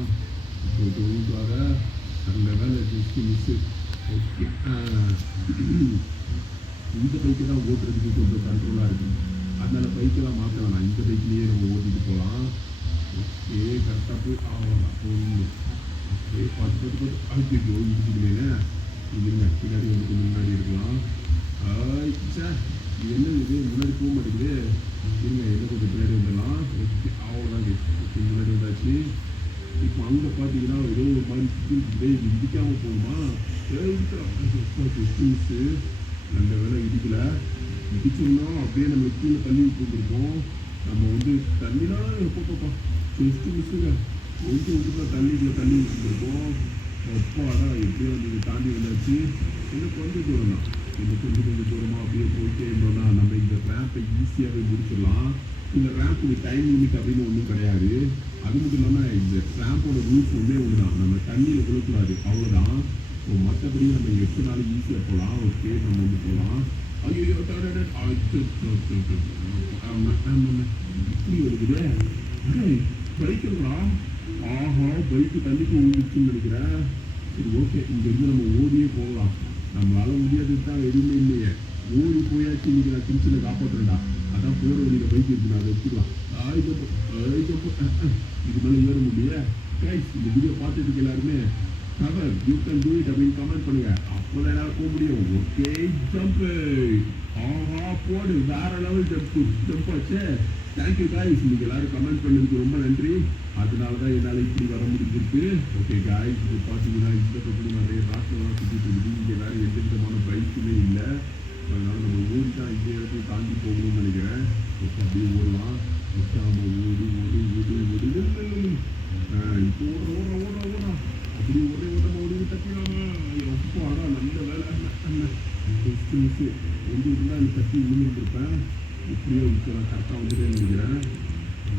இப்போ தொழில்கார அந்த வேலை ஜஸ்ட் மிஸ்ஸு. ஓகே, இந்த பைக்கை தான் ஓட்டுறதுக்கு கொஞ்சம் கண்ட்ரோலாக இருக்குது. அதனால பைக்கெல்லாம் மாற்ற வேணாம், இந்த பைக்லேயே நம்ம ஓட்டிட்டு போகலாம். ஓகே, கரெக்டாக போய் ஆகலாம் போகணும். ஓகே, பார்த்து அழுத்திட்டு ஓடிச்சுக்கலேங்க. இல்லைங்க, பின்னாடி வந்து முன்னாடி இருக்கலாம். சார், இது என்ன இது முன்னாடி போக மாட்டேங்குது? இருங்க, என்ன கொஞ்சம் பின்னாடி வந்துடலாம். ஓகே, அவ்வளோதாங்க. ஓகே, முன்னாடி வந்தாச்சு. இப்போ அங்கே பார்த்தீங்கன்னா ஏதோ ஒரு மாதிரி சுற்றி இடிக்காமல் போகணுமா? மிஸ்ஸு, நல்ல வேலை இடிக்கல. இடிச்சோம்னா அப்படியே நம்ம கீழே தள்ளி விட்டுருக்கோம். நம்ம வந்து தண்ணிலாம் எப்பப்பா ஜஸ்ட்டு மிஸ்ஸுங்க, கொஞ்சம் விட்டுலாம் தள்ளி விட்டுருக்கோம். அப்பாடா, எப்படியோ நீங்கள் தாண்டி வந்தாச்சு. இன்னும் கொஞ்சம் தூரம் தான், இன்னும் கொஞ்சம் தூரமாக அப்படியே போயிட்டே இருந்தோம்னா நம்ம இந்த ரேம்பை ஈஸியாகவே முடிச்சிடலாம். இந்த ரேம்புக்கு டைம் லிமிட் அப்படின்னு ஒன்றும் கிடையாது. அது மட்டும் இல்லாமல் இந்த ரேம்போட ரூல்ஸ் ஒன்றே ஒன்று தான், நம்ம தண்ணியில் விழக்கூடாது, அவ்வளோதான். ஸோ மற்றபடி நம்ம 8 நாள் ஈஸியாக போகலாம். ஓகே, நம்ம வந்து போகலாம். ஐயோ இப்படி வருது பைக்குங்களா? ஆஹா, பைக்கு தண்ணிக்கு ஊழிச்சுன்னு நினைக்கிறேன். சரி ஓகே, இங்கேருந்து நம்ம ஓடியே போகலாம். நம்மளால முடியாது தான், எதுவுமே இல்லையே. ஓடி போயாச்சு. இன்னைக்கு நான் திருச்சியில் காப்பாற்றுறேன்டா. அதான் போகிற வழியில் பைக் இருக்குண்ணா, அதை வச்சுக்கலாம். இது மேலே ஏற முடியல. கைஸ், இந்த வீடியோ பார்த்துட்டு எல்லாருமே cover you can do it அப்படின்னு கமெண்ட் பண்ணுங்க. அப்போதான் எல்லாரும் போக முடியும். Okay, jump. ஆஹா, போடு, வேற லெவல் ஜம்ப் ஆச்சு. தேங்க்யூ காய்ஸ், நீங்கள் எல்லாரும் கமெண்ட் பண்ணதுக்கு ரொம்ப நன்றி. அதனால தான் என்னால் இப்படி வர முடிஞ்சிருக்கு. ஓகே காய்ஸ், இது பார்த்தீங்கன்னா இந்த பக்கம் நிறைய ராட்செல்லாம் சுற்றிட்டு இருக்குது. இங்கே வேறு எந்த விதமான பைக்குமே இல்லை. அதனால் நம்ம ஓடி தான் இந்த இடத்துல தாண்டி போகணும்னு நினைக்கிறேன். ஓகே, அப்படியே ஓடலாம். விட்டாம ஓடு ஓடு ஓடு ஓடு இப்போ ஓடுறா அப்படி ஒரே ஓட்டமா ஓடி தட்டினாமா அப்பாடா நல்ல வேலை மிஸ் வந்து இருந்தால் தட்டி விழுந்துருப்பேன் எப்படியோ இப்போ நான் கரெக்டாக வந்துட்டே நினைக்கிறேன்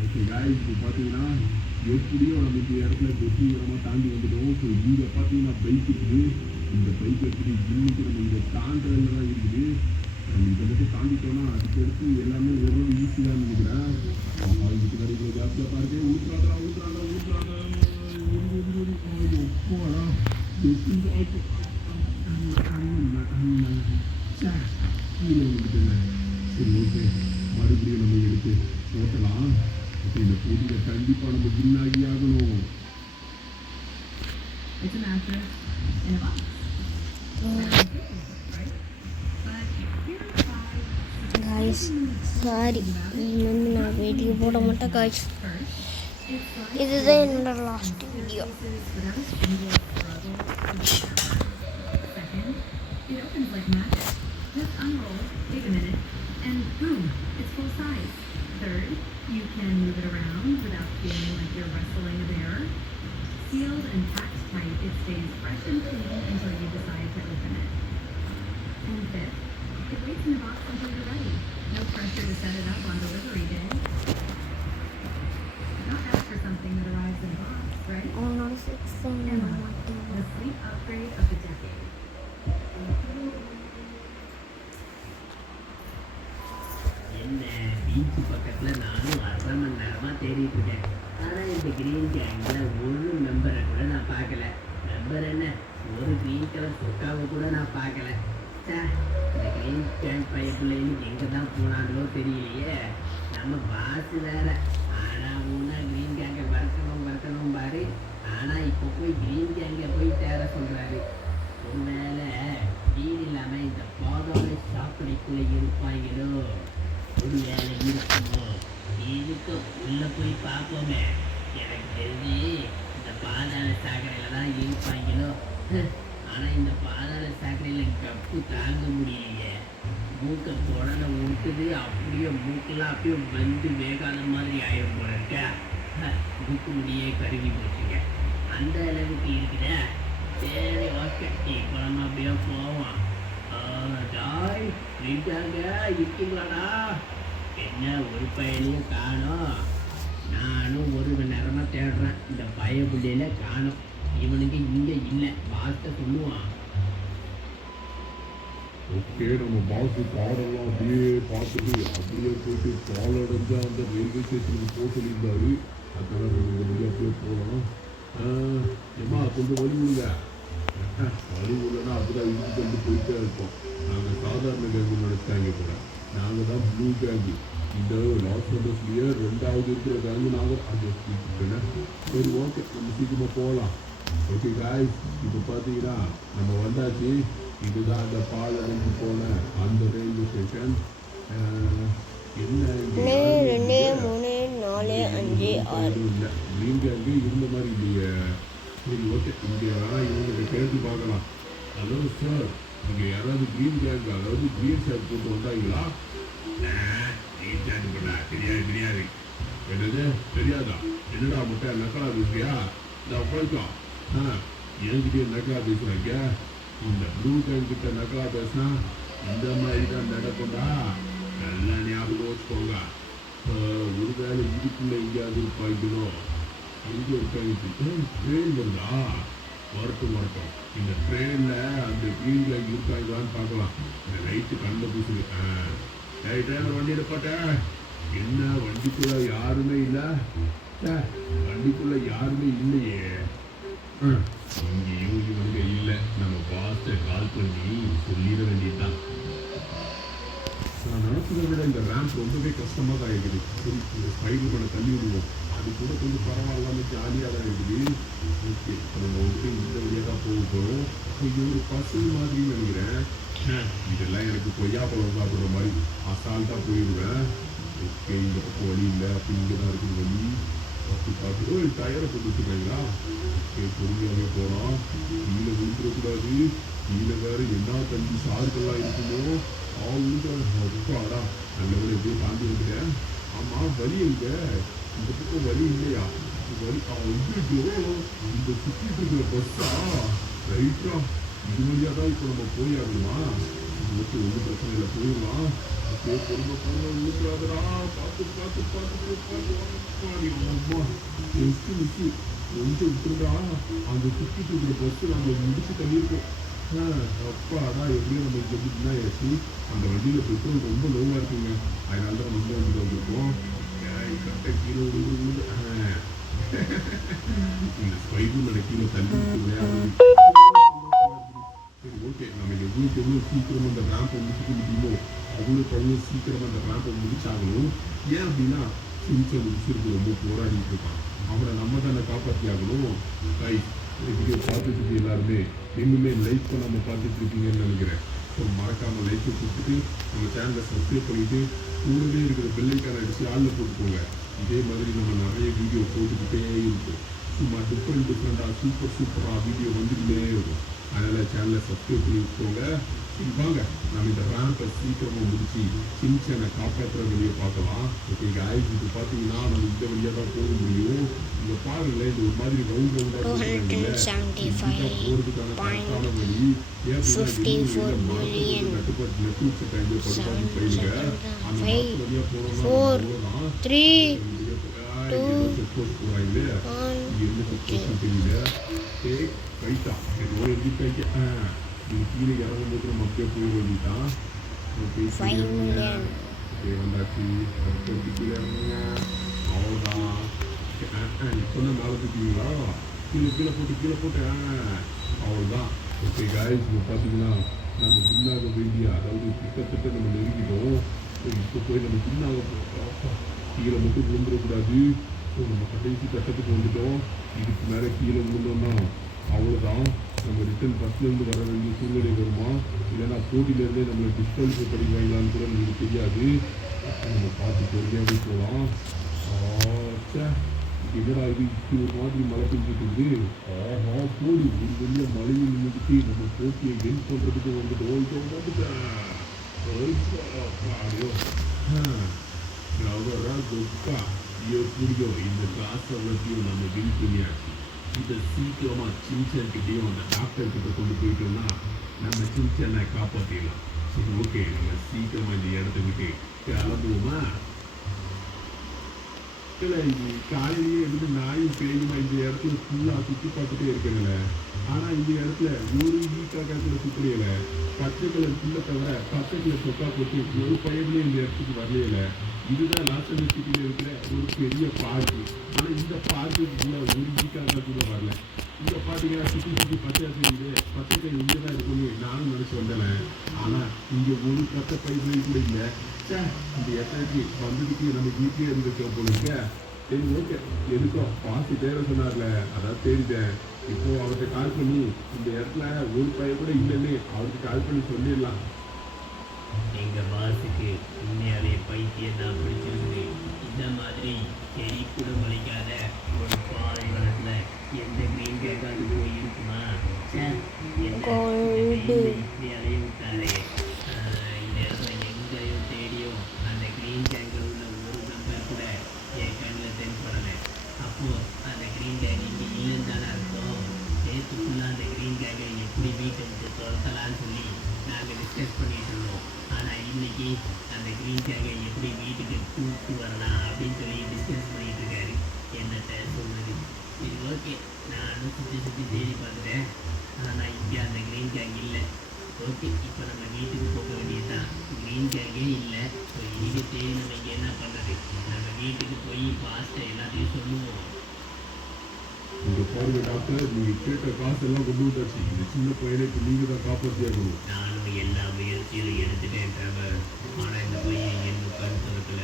ஓகே காய்ஸ் இப்போ பார்த்தீங்கன்னா எப்படியோ நம்ம இந்த இடத்துல வெற்றிகரமாக தாண்டி வந்துட்டோம் ஸோ இங்கே பார்த்தீங்கன்னா பைக் இருக்குது இந்த பைக் எடுத்துட்டு இன்னைக்கு நம்ம இதை தாண்டதில் தான் இருக்குது நம்ம இதை மட்டும் தாண்டிட்டோம்னா அதுக்கு எடுத்து எல்லாமே வெறும் ஈஸியாக நினைக்கிறேன் இதுக்கு நிறைய இவ்வளோ கேப்பில் பாருங்க ஊற்றுறாங்க ஒப்பாடா கீழே வந்துட்டேன் சரி ஓகே மறுபடியும் நம்ம எடுத்து ஓட்டலாம் ஓகே இந்த போட்டியில் கண்டிப்பாக நம்ம வின்னாகி ஆகணும் It's a mattress in a box. Guys sorry வந்து நான் வீடியோ போட மாட்டேன் காய்ஸ் இதுதான் என்னோட last video It opens like magic. Just unroll, wait a minute, and boom, it's full size. Third, you can move it around without feeling like you're wrestling a bear. Sealed and packed tight, it stays fresh and clean until you decide to open it. And fifth, it waits in the box until you're ready. No pressure to set it up on delivery day. Not ask for something that arrives in a box, right? அவனோட section The sleep upgrade of the decade. என்ன beach பக்கத்தில் நானும் 1/2 மணி நேரமாக தேடிட்டு இருக்கேன் ஆனால் இந்த green கேங்கில் ஒரு மெம்பரை கூட நான் பார்க்கல மெம்பர் என்ன ஒரு க்ரீன் கலர் சொக்காவை கூட நான் பார்க்கல இந்த கிரீன் கேங்க் பையப்பிள்ளைன்னு எங்கே தான் போனாங்களோ தெரியலையே நம்ம பாஸ் வேற ஆனால் முன்னா க்ரீன் கேங்கை வறுக்கணும் பாரு ஆனால் இப்போ போய் க்ரீன் கேங்கை போய் தேட சொல்கிறாரு ஒருவேளை வீடு இல்லாமல் இந்த பாதாள சாக்கடைக்குள்ளே இருப்பாங்களோ ஒரு வேலை இருக்குமோ இதுக்கு உள்ளே போய் பார்ப்போமே எனக்கு தெரிஞ்சு இந்த பாதாள சாக்கடையில் தான் இருப்பாங்களோ ஆனால் இந்த பாதாள சாக்கடையில் கப்பு தாங்க முடியலையே மூக்கை புடல ஊட்டுது அப்படியே மூக்கெல்லாம் அப்படியே வந்து வேகாத மாதிரி ஆயிரும் போல இருக்க மூக்கு முடியே கருவி போச்சுங்க அந்த அளவுக்கு இருக்குதா சரி ஓகே இப்போ நம்ம அப்படியே போவோம் ஜாய் நீட்டாங்க இருக்கீங்களாடா என்ன ஒரு பையனையும் காணோம் நானும் 1 மணி நேரமாக தேடுறேன் இந்த பய பிள்ளையில காணோம் இவனுக்கு இங்கே இல்லை பாஸ்ட்டை சொல்லுவான் ஓகே நம்ம பாஸ் காரெல்லாம் அப்படியே பார்த்துட்டு அப்படியே போயிட்டு பாலடைஞ்சா அந்த ரயில்வே ஸ்டேஷனுக்கு போக சொல்லியிருந்தாரு அதனால நம்ம வெளியே அப்படியே போகலாம் ஏம்மா கொஞ்சம் வழி விடுங்க வழி விடலன்னா அப்படிதான் இழுத்து வந்து போயிட்டே இருப்போம் நாங்கள் சாதாரண கேங்கு நினைச்சாங்க கூட நாங்கள் தான் ப்ளூ கேங்கு இந்த லாஸ் ஏஞ்சல்ஸ்லேயே 2வது இருக்கிற கேங்கு நாங்கள் அதை வச்சுக்கிட்டேன் சரி ஓகே நம்ம சீக்கிரமாக போகலாம் ஓகே காய்ஸ் இப்போ பார்த்தீங்கன்னா நம்ம வந்தாச்சு இதுதான் அந்த பால் அடைஞ்சு போன அந்த ரயில்வே ஸ்டேஷன் என்ன 2 3 4 5 6 இல்லை நீங்கள் அங்கே இருந்த மாதிரி இல்லையே சரி ஓகே இங்கே யாராவது இவங்க கேட்டு பார்க்கலாம் ஹலோ சார் நீங்கள் யாராவது க்ரீன் கேங் அதாவது க்ரீன் ஷர்ட் போட்டு வந்தாங்களா க்ரீன் ஷர்ட் போட்டா தெரியாது என்னது தெரியாதா என்னடா முட்டை நக்கலா பேசுறியா இந்த போய்க்கும் என்கிட்டயே நக்கலா பேசுகிறாங்க இந்த ப்ளூ கேங் கிட்ட நக்கலா பேசினா இந்த மாதிரி தான் நடக்கும்டா நல்லா ஞாபகம் வச்சுக்கோங்க ஒருவேளை இதுக்குள்ள எங்கேயாவது இருப்பாங்களோ எங்கே இருக்காங்க ட்ரெயின் வருதா வரட்டும் இந்த ட்ரெயினில் அந்த க்ரீன் லைட் இருக்காங்களான்னு பார்க்கலாம் இந்த லைட்டு கண்ணில் பூசுது ட்ரெயினில் வண்டி எடுப்பாட்டேன் என்ன வண்டிக்குள்ள யாருமே இல்லை வண்டிக்குள்ள யாருமே இல்லையே இங்கேயும் இவங்க இல்லை நம்ம பாஸ்ட்டை கால் பண்ணி சொல்லிட வேண்டியதுதான் நான் நடத்துறதை விட இந்த ரேம்ப் ரொம்பவே கஷ்டமாக தான் இருக்குது சரி இந்த சைடு பண்ண தள்ளி விடுவோம் அது கூட கொஞ்சம் பரவாயில்லாம ஜாலியாக தான் இருக்குது ஓகே இப்போ நம்ம வந்து இந்த வழியாக தான் போக போகிறோம் இது ஒரு பசு மாதிரி நினைக்கிறேன் இதெல்லாம் எனக்கு கொய்யாப்பழம் சாப்பிட்ற மாதிரி அசால்ட்டாக போயிடுவேன் ஓகே இந்த பக்கம் வழி இல்லை அப்படி இங்கே தான் இருக்குது வழி அப்படி பார்த்து டயரை போட்டு வச்சுருக்காங்களா ஓகே பொறுமையாகவே போகிறோம் கீழே விழுந்துடக்கூடாது கீழே வேறு என்ன தண்ணி சாறுகள்லாம் இருக்குமோ அப்பாடா நல்ல எப்படியும் தாண்டி வந்துட்டேன் ஆமா வழி எங்க? இந்த பக்கம் வழி இல்லையா? வழி ஐயோ, இந்த சுத்திட்டு இருக்கிற பஸ்ஸா? ரைட்டா, இது வழியா தான் இப்போ நம்ம போய் ஆகணுமா? ஓகே, ஒன்றும் பிரச்சனை இல்லை, போயிடலாம். ஓகே, பொறுமை பொறுமை ஊற்றாதடா. பார்த்து பார்த்து பார்த்து பார்த்து வாங்கி அம்மா மிஸ்ஸு கொஞ்சம் விட்டுருடா. அந்த சுத்திட்டு இருக்கிற பஸ்ஸு நம்ம முடிச்சு தள்ளியிருக்கோம். அப்பாடா, எப்படியும் நம்ம இங்கே எப்படின்னா ஆச்சு. அந்த வண்டியில் பெட்ரோல் ரொம்ப லோவாக இருக்குங்க. அதனால தான் நம்ம வந்து வந்திருக்கோம். கரெக்டாக கீழே விழுந்து இந்த ஸ்பைக்கு கீழே தள்ளி விளையாடுறது. சரி, ஓகே, நம்ம எவ்வளோ சீக்கிரம் அந்த ரேம்பை முடிச்சுக்க முடியுமோ அவ்வளோ சீக்கிரமாக அந்த ரேம்பை முடிச்சாகணும். ஏன் அப்படின்னா சின்சை முடிச்சிருக்கு ரொம்ப போராடிட்டு இருக்கான். அவனை நம்ம தானே காப்பாற்றி ஆகணும். ரைட், வீடியோ பார்த்துட்டு எல்லாருமே இன்னுமே லைக் பண்ணாமல் பார்த்துட்டு இருக்கீங்கன்னு நினைக்கிறேன். ஸோ மறக்காமல் லைக்கை கொடுத்துட்டு நம்ம சேனலை சப்ஸ்கிரைப் பண்ணிவிட்டு கூடவே இருக்கிற பெல்லைக்கான அடித்து ஆளில் போட்டுக்கோங்க. இதே மாதிரி நம்ம நிறைய வீடியோ போட்டுக்கிட்டே இருக்கும். சும்மா டிஃப்ரெண்ட்டாக சூப்பராக வீடியோ வந்துக்கிட்டே இருக்கும். அதனால் சேனலை சப்ஸ்கிரைப் பண்ணி வச்சுக்கோங்க. சரி வாங்க, நம்ம இந்த ரேம்பை சீக்கிரமாக முடிச்சு சின்சனை காப்பாற்றுற வழியை பார்க்கலாம். ஓகே காய்ஸ், இது பார்த்தீங்கன்னா நம்ம இந்த வழியாக தான் போக முடியும். இங்கே பாருங்களேன், இது ஒரு மாதிரி ரவுண்டாக போகிறதுக்கான கரெக்டான வழி. ஏன் கட்டுப்பாட்டு நெட்வொர்க் டைமில் படுத்தாமல் போயிடுங்க. அந்த மாதத்து வழியாக போகிறோம்னா அவ்வளோதான். செக் போஸ்ட் போகிறாங்க, என்ன செக் போஸ்ட்னு தெரியல. சரி ரைட்டா, ஏதோ எழுதிட்டாங்க. இது கீழே இறங்கும் போது நம்ம அப்படியே போக வேண்டியதான். ஓகே, ஓகே வந்தாச்சு. அடுத்து கீழே இறங்குங்க, அவ்வளோதான். இப்போ தான் மேலே தூக்கிங்களா? கீழே போட்டு அவ்வளோதான். ஓகே காய்ஸ், இப்போ பார்த்தீங்கன்னா நம்ம பின்னாக வேண்டிய, அதாவது கிட்டத்தட்ட நம்ம நெருங்கிட்டோம். இப்போ போய் நம்ம பின்னாக கீழே மட்டும் விழுந்துடக்கூடாது. ஸோ நம்ம கடைசி கட்டத்துக்கு வந்துட்டோம். இதுக்கு மேலே கீழே விழுந்தோம்னா அவ்வளோதான். நம்ம ரிட்டன் ஃபஸ்ட்லேருந்து வர வேண்டிய சூழ்நிலை வருமா, இல்லைன்னா போட்டியிலேருந்தே நம்மளை டிஸ்குவாலிஃபை பண்ணிடுவாங்களான்னு கூட நமக்கு தெரியாது. நம்ம பார்த்து பொறுமையாகவே போகலாம். என்னடா இது இப்படி ஒரு மாதிரி மழை பெஞ்சிட்டு ஆஹா போடு, ஒரு வெளிய மழையில் நின்றுட்டு நம்ம போட்டியை வின் பண்ணுறதுக்கு வந்துட்டோம். இப்போ வந்துட்டேன் எப்படியோ இந்த கிளாஸ் எல்லாத்தையும் நம்ம வின் பண்ணியாச்சு. இதை சீக்கிரமாக சின்சன்கிட்டையும் அந்த டாக்டர்கிட்ட கொண்டு போயிட்டோம்னா நம்ம சின்சனை காப்பாற்றிடலாம். சரி ஓகே, நம்ம சீக்கிரமாக இந்த இடத்துக்கிட்டு கிளம்புவோமா? இல்லை, இது காலையிலேயே இருந்து நாயும் பேயுமா இந்த இடத்துல ஃபுல்லாக சுற்றி பார்த்துட்டே இருக்கேங்களே. ஆனால் இந்த இடத்துல ஒரு வீக்காக சுற்றுலையில பச்சை கலர் புல்லை தவிர பச்சை கலர் சொக்கா போட்டு ஒரு பையனே இந்த இடத்துக்கு வரலையில. இதுதான் லாஸ் ஏஞ்சல்ஸ் சிட்டியில் இருக்கிற ஒரு பெரிய பார்க்கு. ஆனால் இந்த பார்க்குக்குள்ள ஒரு வீக்காக கூட வரல. இங்கே பார்த்தீங்கன்னா சுற்றி பச்சை தெரியுது, பச்சை கை இங்கே தான் இருக்குன்னு நானும் நினச்சி வந்தேன். ஆனால் இங்கே ஒரு பச்சை பயிர்கள் கூட இல்லை. இந்த இடத்துக்கு வந்ததுக்கு நம்ம வீட்லேயே இருந்துட்டோம் போலுங்க. சரி ஓகே, எதுக்கும் பாசி தேவை சொன்னார்ல, அதான் தேடிட்டேன். இப்போ அவர்கிட்ட கால் பண்ணி இந்த இடத்துல ஒரு பையன் கூட இல்லைன்னு அவருக்கு கால் பண்ணி சொல்லிடலாம். எங்க பாஸுக்கு உண்மையாவே பைத்தியம் தான் பிடிச்சிருக்கு. இந்த மாதிரி செடி கூட முளைக்காத ஒரு பாலைவனத்துல எந்த கிரீன் கேக்காது போய் இருக்குமா? இப்படி அலைய விட்டாரே. இந்த இடத்துல எங்கேயோ தேடியோ அந்த கிரீன் கேங்கில் உள்ள ஒரு நம்பர் கூட என் கண்ணில் தென்படலை. அப்போ அந்த கிரீன் கேங் இங்கே இல்லைன்னு தானே அர்த்தம். நேற்று ஃபுல்லாக அந்த கிரீன் கேங்கை எப்படி வீட்டை விட்டு துரத்தலான்னு சொல்லி நாங்கள் டிஸ்கஸ் பண்ணிட்டு இருந்தோம். ஆனால் இன்னைக்கு அந்த கிரீன் கேங்கை எப்படி வீட்டுக்கு கூப்பிட்டு வரலாம் அப்படின்னு சொல்லி டிஸ்கஸ் பண்ணிட்டு இருக்காரு. என்னத்தை சொல்றது? சரி ஓகே, நானும் சுற்றி தேடி பார்த்துட்டேன். ஆனால் இங்கே அந்த கிரீன் கேங் இல்லை. ஓகே, இப்போ நம்ம வீட்டுக்கு போக வேண்டியதுதான். கிரீன் கேங்கே இல்லை. ஸோ இதுக்கு தேடி நம்ம இங்கே என்ன பண்ணுறது? நம்ம வீட்டுக்கு போய் பாஸ்ட்டை எல்லாத்தையும் சொல்லுவோம். இந்த பாருங்க டாக்டர், நீங்கள் கேட்ட காசெல்லாம் கொண்டு விட்டாச்சு. இந்த சின்ன பையனை இப்போ நீங்கள் தான் காப்பாற்றியாகணும். நானும் எல்லா முயற்சியிலும் எடுத்துட்டேன் ட்ராவல். ஆனால் இந்த பையன் என்ன கண் திறக்கல.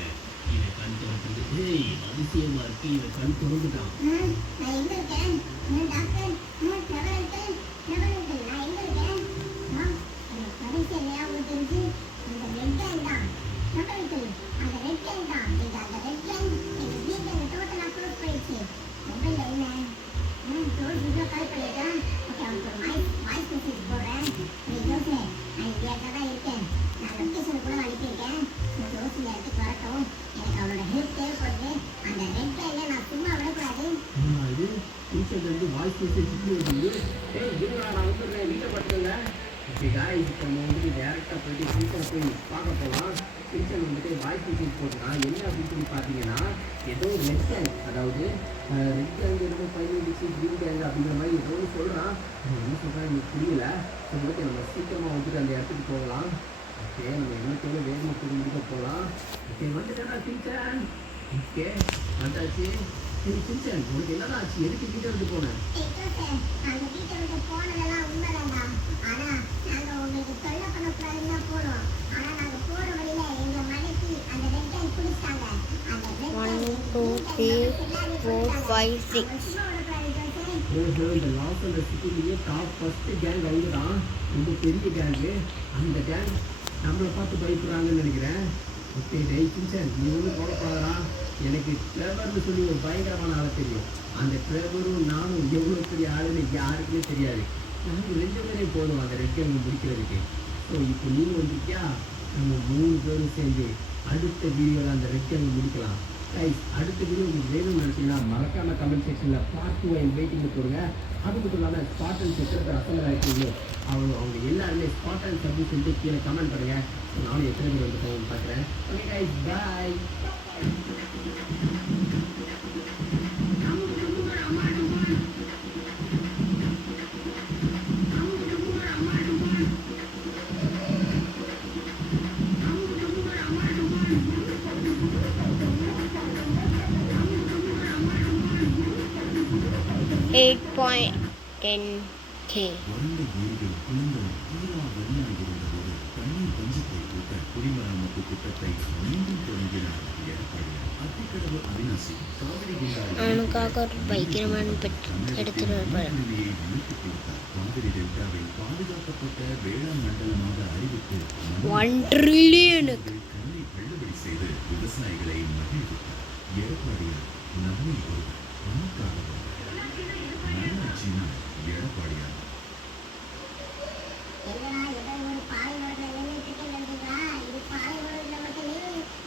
இவன் கண் திறக்கிறது அதிசயமாக இருக்கு. இவன் கண் திறந்துட்டான். எனக்கு அவனோட ஹெல்ப் மிஷின் சிக்கி வந்து இருங்கடா நான் வந்துடுறேன் வீட்டை பார்த்துக்கோங்க. ஓகே காய்ஸ், இப்போ நம்ம வந்துட்டு டேரெக்டாக போயிட்டு சின்சனை போய் பார்க்க போகலாம். சின்சன் வந்துட்டு வாய்ஸ் மிஷின் போட்டுருக்கான். என்ன அப்படின்னு சொல்லி பார்த்தீங்கன்னா ஏதோ ரெட் கேங், அதாவது ரெட் கேங் ஏதோ பயணிச்சு க்ரீன் கேங் அப்படிங்கிற மாதிரி ஏதோ சொல்கிறான். என்ன சொல்கிறான் எனக்கு புரியல. ஸோ வந்துட்டு நம்ம சீக்கிரமாக வந்துட்டு அந்த இடத்துக்கு போகலாம். ஓகே, நம்ம என்ன தேவை வேகமாக போய் முடிக்க போகலாம். ஓகே வந்துட்டா சின்சன். ஓகே வந்தாச்சு. சரி சின்சன், உனக்கு என்னதான் ஆச்சு? எதுக்கு வீட்டை விட்டு போனேன்? அந்த வீட்டை விட்டு போனதெல்லாம் உண்மைதான்டா. ஆனா நாங்க உங்களுக்கு தொல்லை பண்ணக்கூடாதுன்னு தான் போனோம். ஆனா நாங்க போற வழியில எங்க மனைவி அந்த ரெட் கேங் பிடிச்சிட்டாங்க. அந்த ரெட் 1 2 3 4 5 6 இந்த லாஸ் அந்த சிட்டிலேயே டாப் ஃபஸ்ட்டு கேங் அவங்க தான். ரொம்ப பெரிய கேங்கு. அந்த கேங் நம்மளை பார்த்து பயப்படுறாங்கன்னு நினைக்கிறேன். ஓகே டேய் சின்சன், நீ ஒன்றும் போடக்கூடாதா. எனக்கு ட்ரெவர்னு சொல்லி ஒரு பயங்கரமான ஆளை தெரியும். அந்த ட்ரெவரும் நானும் எவ்வளோ பெரிய ஆளுன்னு யாருக்குமே தெரியாது. நாங்கள் 2 பேரே போதும் அந்த ரெட் கேங் முடிக்கிறதுக்கு. ஸோ இப்போ நீங்கள் வந்துருக்கியா, நம்ம 3 பேரும் சேர்ந்து அடுத்த வீடியோவில் அந்த ரெட் கேங் முடிக்கலாம். கைஸ், அடுத்த வீடியோ உங்களுக்கு வேணும்னு நினச்சிங்கன்னா மறக்காம கமெண்ட் செக்ஷனில் பார்ட் 2 என் வெயிட்டிங் போடுங்க. அது மட்டும் இல்லாமல் ஸ்பாட்டன்ஸ் எத்தனை பேர் அசம்பிள் ஆகிட்டீங்களோ அவங்க எல்லாருமே ஸ்பாட்டன்ஸ் அப்படின்னு சொல்லிட்டு கீழே கமெண்ட் பண்ணுங்கள். நானும் எத்தனை பேர் வந்து போகணும்னு பார்க்குறேன். ஓகே கைஸ், பாய். $8.10K. வறண்ட ஊர்கள் குளங்கள் பூரா வெள்ளாய் இருந்தபோது தண்ணீர் பஞ்சத்தை கூட்ட குடிமராமத்து திட்டத்தை மீண்டும் தொடங்கினார் எடப்பாடி. அத்திக்கடவு அவிநாசி காவிரி அவனுக்காக ஒரு பயங்கரமான எடுத்துட்டு வருவார். இணைத்துக் கொடுத்தார். காவிரி டெல்டாவை பாதுகாக்கப்பட்ட வேளாண் மண்டலமாக அறிவித்து 1 ட்ரில்லியனுக்கு கண்ணை தள்ளுபடி செய்து விவசாயிகளை மகிழ்வித்தார். எடப்பாடியார் நம்மை ஒருவர் நமக்காக நல்லாட்சினா எடப்பாடியார். என்னடா ஏதோ ஒரு பாலைவனத்துல நின்னுட்டு இருக்கேன்னு நினைக்கிறீங்களா? இது பாலைவனத்துல மட்டுமே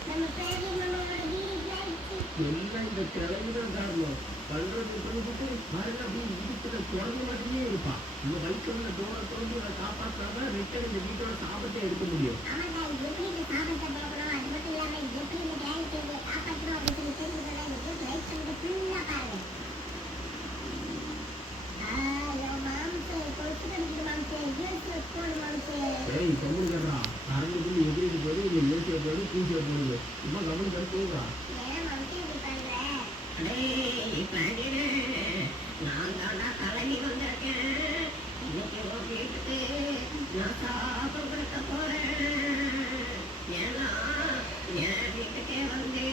நம்ம பேரு நம்மளோட வீடு ஆயிடுச்சு. எல்லாம் இந்த கிழமை தான் காரணம். பண்ணுறது பண்ணிட்டு பாருங்க அப்படின்னு வீட்டுல குழந்தை மட்டுமே இருப்பான். நம்ம வயிற்றுல டோரை திறந்து இவரை காப்பாற்றாம ரெட்டை இந்த வீட்டோட சாபத்தை எடுக்க முடியும். ஆமாண்டா, எப்படி இந்த சாபத்தை போகணும், அது மட்டும் இல்லாம எப்படி இந்த கேங் சேர்ந்து காப்பாற்றணும் அப்படின்னு சொல்லி தெரிஞ்சுக்கணும். இந்த குரூப் லைக் பண்ணிட்டு ஃபுல்லா பாருங்க. ஏய் கம்முனுக்கிறா, கரண்டுக்குள்ள எதிரிட்டு போது நீ ஏசியை போடு பூசியை போடுது. சும்மா கவனிக்க போகுதா? நான் தானா கலங்கி வந்திருக்கேன். இன்னைக்கு உன் வீட்டுக்கு நான் சாப்பிட கொடுக்க போறேன். ஏன்னா என் வீட்டுக்கே வந்து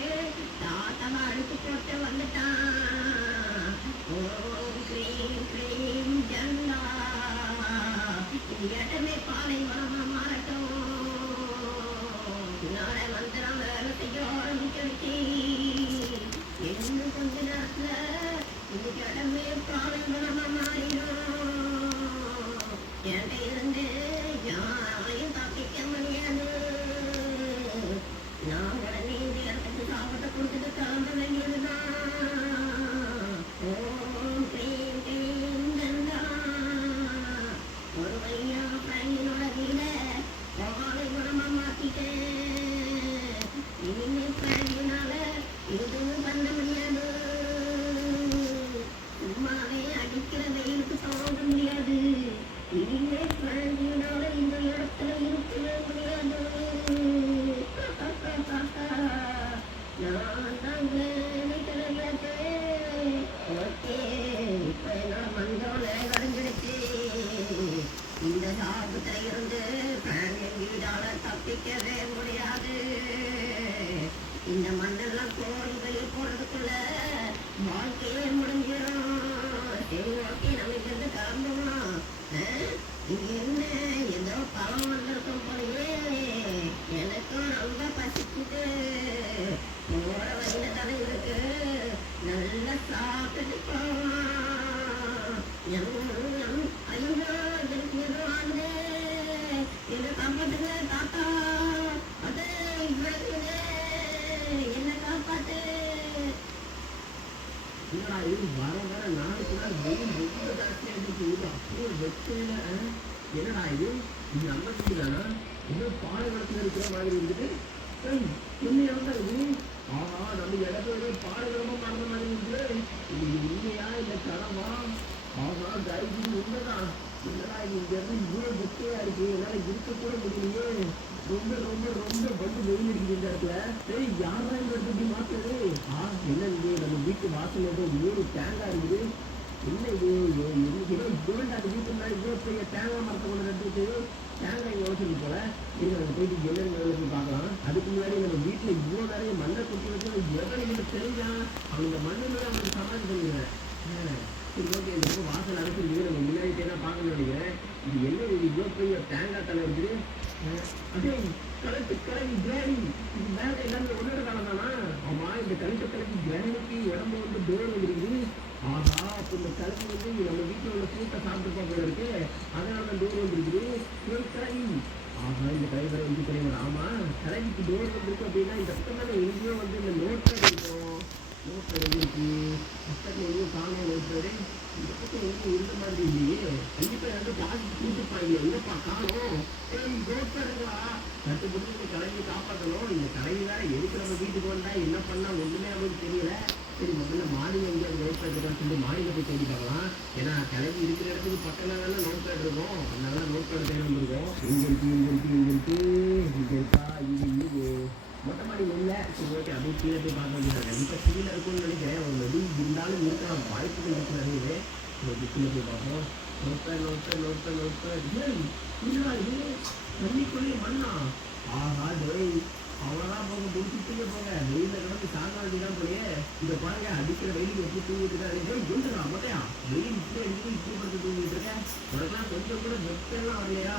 தாத்தா அழுத்து போட்டு வந்துட்டான். ஓம் க்ரீம் க்ரீம் ஜல்லா. இந்த இடமே பாலைவனமா மாறட்டும். நாளை மந்திரம் வேலை செய்ய ஆரம்பிச்சிருச்சு. இன்னும் கொஞ்ச நேரத்துல இந்த இடமே பாலைவனமா மாறிடும். என்கிட்ட இருந்து யாரையும் தப்பிக்க முடியாது. நான் உடனே இந்த இடத்துக்கு சாப்பிட்ட கொடுத்துட்டு கிளம்ப வேண்டியதுதான். ஓம் க்ரீம் க்ரீம் ஜல்லா. ஒரு வழியா பையனோட வீட பாலைவனமா மாத்திட்டேன். இனிமே பையனால எதுவும் பண்ண முடியாது. சும்மாவே அடிக்கிற வெயிலுக்கு தாங்க முடியாது. இனிமே பையனால இந்த இடத்துல இருக்கவே முடியாது. நான் தான் வீட்டுல இருக்கேன். ஓகே, இப்ப என்னோட மஞ்சள் கடைஞ்சிடுச்சு. இந்த சாபத்துல இருந்து என் வீடால தப்பிக்கவே முடியாது. இந்த மண்ணெல்லாம் கோரி வெளியே போறதுக்குள்ள வாழ்க்கையே முடிஞ்சிடும். சரி ஓகே, நம்ம இங்கிருந்து கிளம்புவோம். இங்க என்ன ஏதோ பழம் வந்திருக்கும் போலயே. எனக்கும் ரொம்ப பசிக்குது. போற வழியில தானே இருக்கு, நல்லா சாப்பிட்டு போவோம். ஐயோ, எனக்கு ஏதோ ஆகுது. என்ன காப்பாத்துங்க தாத்தா. அது என்ன காப்பாத்து. என்னடா இது வர வர நாளைக்குள்ள வெயில் ரொம்ப தெரியல. என்னடா இது நம்ம வீடு தானா? ஏதோ பாலைவனத்துல இருக்கிற மாதிரி இருக்குது. என்ன இடம்டா இது? ஆஹா, நம்ம இடத்துல பாலைவனமா மறந்த மாதிரி இருக்குது. இது உண்மையா இல்ல கனவா? ஆஹா, கைது உண்மைதான். என்னடா இது இங்க இருந்து இவ்வளவு வெக்கையா இருக்கு, என்னால இருக்க கூட முடியலையே. ரொம்ப ரொம்ப ரொம்ப வந்து வெயில் இருக்குது இந்த இடத்துல. சரி, யாரா இந்த இடத்துக்கு மாத்துறது? என்ன இது நம்ம வீட்டு வாசல் ஏதோ 3 தேங்காய் இருக்குது. என்ன இது இவன்டா அந்த வீட்டு முன்னாடி இவ்வளோ பெரிய தேங்காய் மரத்தை கொண்டு எடுத்துட்டு தேங்காய் உழைச்சிட்டு போல. இங்க நம்ம போயிட்டு என்னென்ன போய் பார்க்கலாம். அதுக்கு முன்னாடி நம்ம வீட்டில் இவ்வளோ நிறைய மண்ணை கொட்டி வச்சு எவனுக்கு தெரிஞ்சான் அவன் இந்த மண்ணு மேலே அவனுக்கு சமாளி பண்ணிடுறேன். சரி, ஓகே, இந்த பக்கம் வாசல் அடைச்சிருக்கு. நம்ம முன்னாடி என்ன பார்க்கணும்னு நினைக்கிறேன். இது என்ன இது இவ்வளோ பெரிய தேங்காய் தலை இருக்குது. அதே கலெக்ட் கிளம்பி கிராணி இது மேலே எல்லாமே ஒன்னோட காலம் தானா? ஆமா, இந்த கலெக்ட் கிளம்பி கிராணிக்கு உடம்பு வந்து டோர் வந்துருக்குது. ஆஹா, அப்போ இந்த கிளம்பி வந்து நம்ம வீட்டில் உள்ள ஃப்ரூட்டை சாப்பிட்டு போல இருக்கு. அதனால தான் டோர் வந்துருக்குது. கிளம்பி ஆஹா, இந்த கலைவரை வந்து கிடையாது. ஆமா, கிளம்பிக்கு டோர் வந்துருக்கு அப்படின்னா இந்த பக்கம் தானே எங்கேயோ வந்து இந்த நோட் பேட் இருக்கும். நோட் பேட் எங்கே இருக்கு? பக்கத்தில் எங்கேயும் காணும் நோட் பேடு. இந்த பக்கம் எங்கேயும் இருந்த மாதிரி இல்லையே. கண்டிப்பாக வந்து ஜாஸ்தி கூட்டுப்பாங்க. என்னப்பா காணும்? நோட் பேடுங்களா? கட்டுப்பட்டு கலைஞர் காப்பாற்றணும். இந்த கலைஞர் வேற எதுக்கு நம்ம வீட்டுக்கு வந்தா என்ன பண்ணா ஒண்ணுமே நமக்கு தெரியல. சரி, முதல்ல மாடியில் எங்கேயாவது நோட் பேட் இருக்கான்னு சொல்லி மாடியில் போய் தேடி பார்க்கலாம். ஏன்னா கிளம்பி இருக்கிற இடத்துக்கு பக்கத்தில் தானே நோட் பேட் இருக்கும். அதனால நோட் பேட் தேடி வந்துருக்கோம். இங்கே இருக்கு, இங்கே இருக்கு, இங்கே இருக்கு, இங்கே இருக்கா, இது இது மொட்டை மாடியில் இல்லை. சரி, ஓகே, அப்படியே கீழே போய் பார்க்க வேண்டியது. கண்டிப்பாக கீழே இருக்கும்னு நினைக்கிறேன். ஒரு நதி இருந்தாலும் இருக்கலாம், வாய்ப்புகள் இருக்கு நிறையவே. கீழே போய் பார்ப்போம். Notepad, notepad, notepad, notepad. என்னடா இது தண்ணிக்குள்ளே மண்ணா? ஆஹா, டேய் அவ்வளோதான் போக முடிச்சுட்டே போக. வெயிலில் கிடந்து சாக வேண்டியதான் போலயே. இதை பாருங்க, அடிக்கிற வெயிலுக்கு எப்படி தூங்கிட்டு இருக்காரு. சொல்லுறா மொட்டையா, வெயில் இப்படி அடிக்கடி இப்படி படுத்து தூங்கிட்டு இருக்கேன். உனக்குலாம் கொஞ்சம் கூட வெப்பெல்லாம் வரலையா?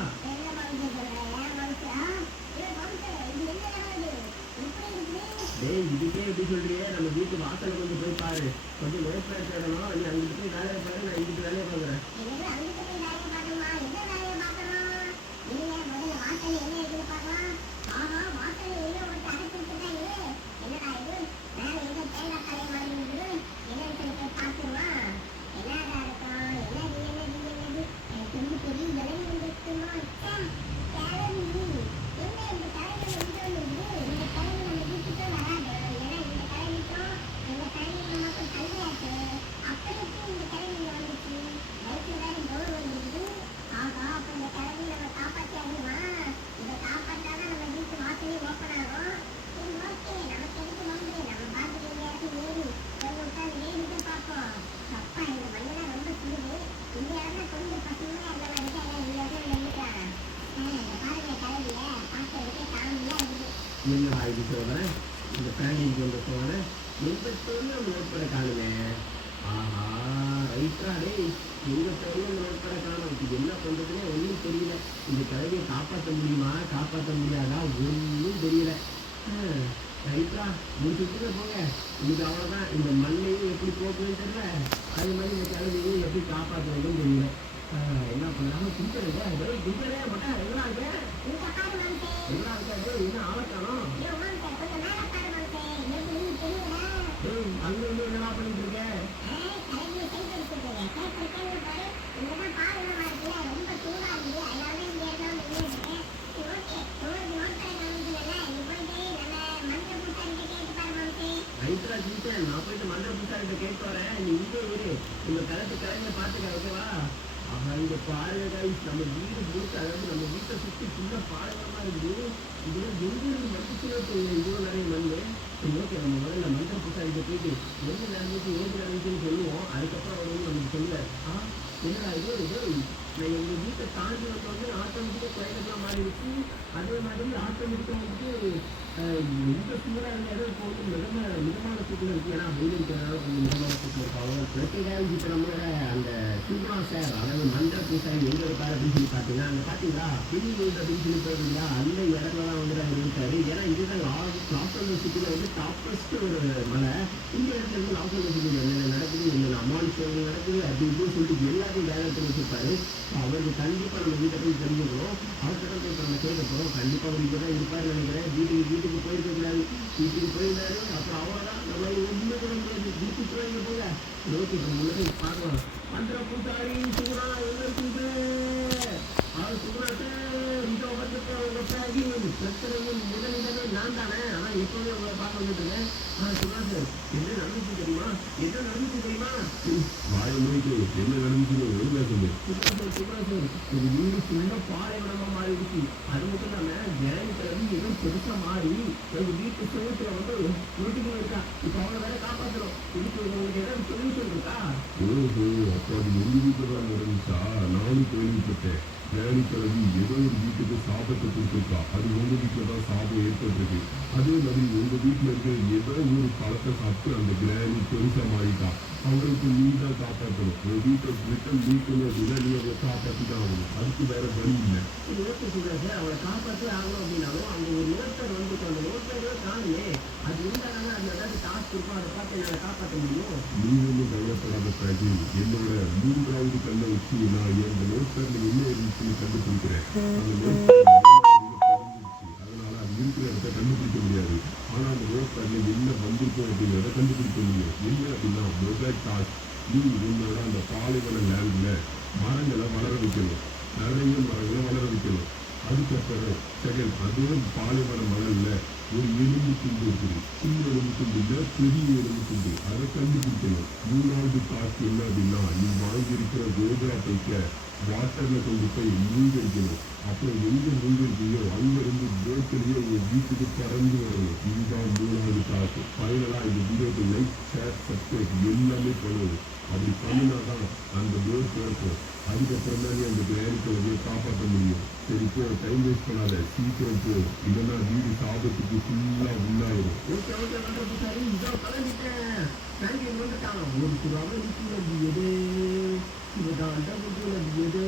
டேய், இதுக்கே எப்படி சொல்றியே? நம்ம வீட்டு வாசலை கொஞ்சம் போய் பாரு. கொஞ்சம் நோட் பேட் தேடணும். நீ அங்கிட்டு போய் வேலையை பாரு, நான் இங்கிட்டு வேலையை பார்க்குறேன். என்னடா இது சொல்கிறேன்? இந்த பேண்டிங் வந்து சொல்கிறேன். எங்கள் தொழில் நோட் பண்ண காணுமே. ஆஹா, ரைட்டா டேய், எங்கள் தொழில் நோட் பண்ண காணும். இது என்ன பண்ணுறதுனே ஒன்றும் தெரியல. இந்த கலையை காப்பாற்ற முடியுமா காப்பாற்ற முடியாதா ஒன்றும் தெரியல. ரைட்டா, முடிச்சுட்டு போங்க. இதுக்கு அவ்வளோதான். இந்த மண்ணையும் எப்படி போக்குன்னு தெரியல. அது மாதிரி இந்த கலையையும் எப்படி காப்பாற்றுறதுன்னு தெரியல. என்ன பண்ணாம கும்பிடுங்க. கும்பிடே மாட்டேன். எங்கடா இருக்கு? எங்கடா இருக்கா? என்ன ஆளக்கானோ? அங்கே வந்து என்னடா பண்ணிட்டு இருக்கேன்? ரைட்டா ஜீத்தன், நான் போயிட்டு மந்திர பூசாரிட்ட கேட்டு வரேன். நீ இங்கே இரு. இந்த கலையை பார்த்துக்க, ஓகேவா? ஆஹா, இந்த பாருங்க கைஸ், நம்ம வீடு முழுக்க, அதாவது நம்ம வீட்டை சுற்றி ஃபுல்லாக பாலைவனமாக இருக்குது. இதில் எங்கேருந்து மண்ணுக்குள்ளே தெரியல, இவ்வளோ நிறைய மண். சரி, ஓகே, நம்ம முதல்ல மந்திர பூசாரிட்ட போயிட்டு என்ன நடந்துச்சு ஏது நடந்துச்சுன்னு சொல்லுவோம். அதுக்கப்புறம் அவர் வந்து நமக்கு சொல்ல என்னடா இது நான் எங்கள் வீட்டை தாண்டி வந்து ஆட்டோமேட்டிக்காக குறைக்கலாம் மாறிடுச்சு. அதே மாதிரி ஆட்டோமேட்டிக்காக வந்துட்டு ரொம்ப சூடாக இருந்தாலும் இப்போ வந்து மிதமான சூட்டில் இருக்குது. ஏன்னா வெயில் இருக்கிறதுனால கொஞ்சம் மிதமான சூட்டில் இருக்கும். அவ்வளோ பிரத்யேகாக இப்போ நம்மளோட அந்த சுப்ரா சார், அதாவது மந்திர பூசாரி எங்கே இருக்காரு அப்படின்னு சொல்லி பார்த்தீங்கன்னா, அங்கே பார்த்தீங்களா பெரிய வீடு அப்படின்னு சொல்லி போயிருந்தா அந்த இடத்துல தான் வந்துட்டு அவர் இருக்காரு. ஏன்னா இதுதான் லாஸ்ட் ஏஞ்சல்ஸ் சிட்டியில் வந்து டாப்பஸ்ட் ஒரு மலை. இந்த இடத்துல இருந்து லாஸ் ஏஞ்சல்ஸ் சிட்டியில் என்னென்ன நடக்குது, என்னென்ன அமானுஷங்கள் நடக்குது அப்படி இப்படின்னு சொல்லிட்டு எல்லாத்தையும் வேலை பண்ணி வச்சிருப்பாரு. அவருக்கு கண்டிப்பாக நம்ம வீட்டை போய் தெரிஞ்சுக்கணும். அவர்கிட்ட போய் நம்ம கேட்க போகிறோம். கண்டிப்பாக அவர் இங்கே தான் இருப்பார் நினைக்கிறேன். வீட்டுக்கு போயிருக்கக்கூடாது. வீட்டுக்கு போயிருந்தாரு அப்புறம் அவ்வளோதான். நம்ம ஒன்றுமே கூட முடியாது. வீட்டுக்கு போயிருக்க போல. ஓகே, நம்ம முன்னாடி பார்க்கலாம். மந்திர பூசாரி சுகுணா எங்கே இருக்குது? அவர் சுகுணாட்ட இந்த உலகத்தை உங்க பேசி பிரச்சனையும் முதலிடமே நான் தானே. ஆனால் எப்போவே உங்களை பார்க்க வந்துட்டு இருக்கேன். சுகுணா சார், என்ன நடந்துச்சு தெரியுமா? வாயை மூடிட்டு என்ன நடந்துச்சுன்னு ஒழுங்கா சொல்லு. சுகுணா சார், ஒரு வீடு ஃபுல்லாக பாலைவனமாக மாறிடுச்சு. அது மட்டும் இல்லாமல் ஜெயந்திரவி எதுவும் பெருசாக மாறி எங்கள் வீட்டு சுகத்தில் வந்து உருட்டிக்கு இருக்கா. இப்போ அவளை வேற காப்பாற்றணும். இதுக்கு உங்களுக்கு ஏதாவது சொல்யூஷன் இருக்கா? ஓஹோ, அப்போ அது எங்க வீட்டில் தான் நடந்துச்சா? நானும் கேள்விப்பட்டேன். ஜெயலலிதா ஏதோ ஒரு வீட்டுக்கு சாபத்தை கொடுத்துருக்கா. அது உங்க வீட்டில் தான் சாபம் ஏற்பட்டிருக்கு. அதே மாதிரி உங்க வீட்டில் இருக்கிற ஏதோ ஒரு பழத்தை சாப்பிட்டு அந்த கிராணி பெருசா மாறிட்டா. அவங்களுக்கு நீ தான் காப்பாற்றணும். உங்க வீட்டை ரிட்டன் மீட்கணும் அப்படின்னா நீ அவளை காப்பாற்றி தான் ஆகணும். அதுக்கு வேற வழி இல்லை. ஓகே சுகுணா சார், அவளை காப்பாற்றி ஆகணும் அப்படின்னாலும் அங்கே ஒரு நோட்டர் வந்துட்டு அந்த நோட்டரை காணுமே. அது இருந்தாலும் அது ஏதாவது டாஸ்க் இருக்கும். அதை பார்த்து என்னால் காப்பாற்ற முடியும். நீ ஒன்றும் கவலைப்படாத பிராஜி. என்னோட 3வது கண்ணை வச்சு நான் எந்த நோட்டர்ல என்ன இருந்துச்சுன்னு கண்டுபிடிக்கிறேன். அந்த நோட்டர் அதனால அது இருக்கிற இடத்த கண்டுபிடிக்க முடியாது. ஆனா அந்த நோட்டர்ல என்ன வந்திருக்கும் அப்படிங்கிறத கண்டுபிடிக்க முடியும். என்ன அப்படின்னா முதல் டாஸ்க், நீ உன்னோட அந்த பாலைவன லேண்ட்ல மரங்களை வளர வைக்கணும். நிறைய மரங்களை வளர வைக்கணும். அதுக்கப்புறம் செகண்ட், அதே பாலைவன மணல்ல ஒரு எலும்பு துண்டு இருக்குது. சின்ன எலும்பு துண்டு இல்லை, பெரிய எலும்பு துண்டு. அதை கண்டுபிடிக்கணும். 3வது டாஸ்க் என்ன அப்படின்னா, நீ வாங்கியிருக்கிற கோபுரா பைக்க வாட்டர்ல கொண்டு போய் மூழ்கடிக்கணும். அப்புறம் எங்க மூழ்கடிக்கையோ அங்கிருந்து போட்டிலேயே உங்க வீட்டுக்கு பறந்து வரணும். இதுதான் 3வது டாஸ்க். ஃபைனலா இந்த வீடியோக்கு லைக், ஷேர், சப்ஸ்கிரைப் எல்லாமே பண்ணணும். அப்படி பண்ணினாதான் அந்த போட் இருக்கும். அதுக்கப்புறம் தான் நீ அந்த கிராணிகளை காப்பாற்ற முடியும். சரி போ, டைம் வேஸ்ட் பண்ணாத, சீக்கிரம் போ. இல்லைன்னா வீடு சாபத்துக்கு ஃபுல்லாக உள்ளாயிரும். ஓகே ஓகே நன்றி சார். இதோ கிளம்பிட்டேன். தேங்க்யூ வந்துட்டான். ஒரு ரூபாவை நிற்கிறது எது? இதுதான் எது?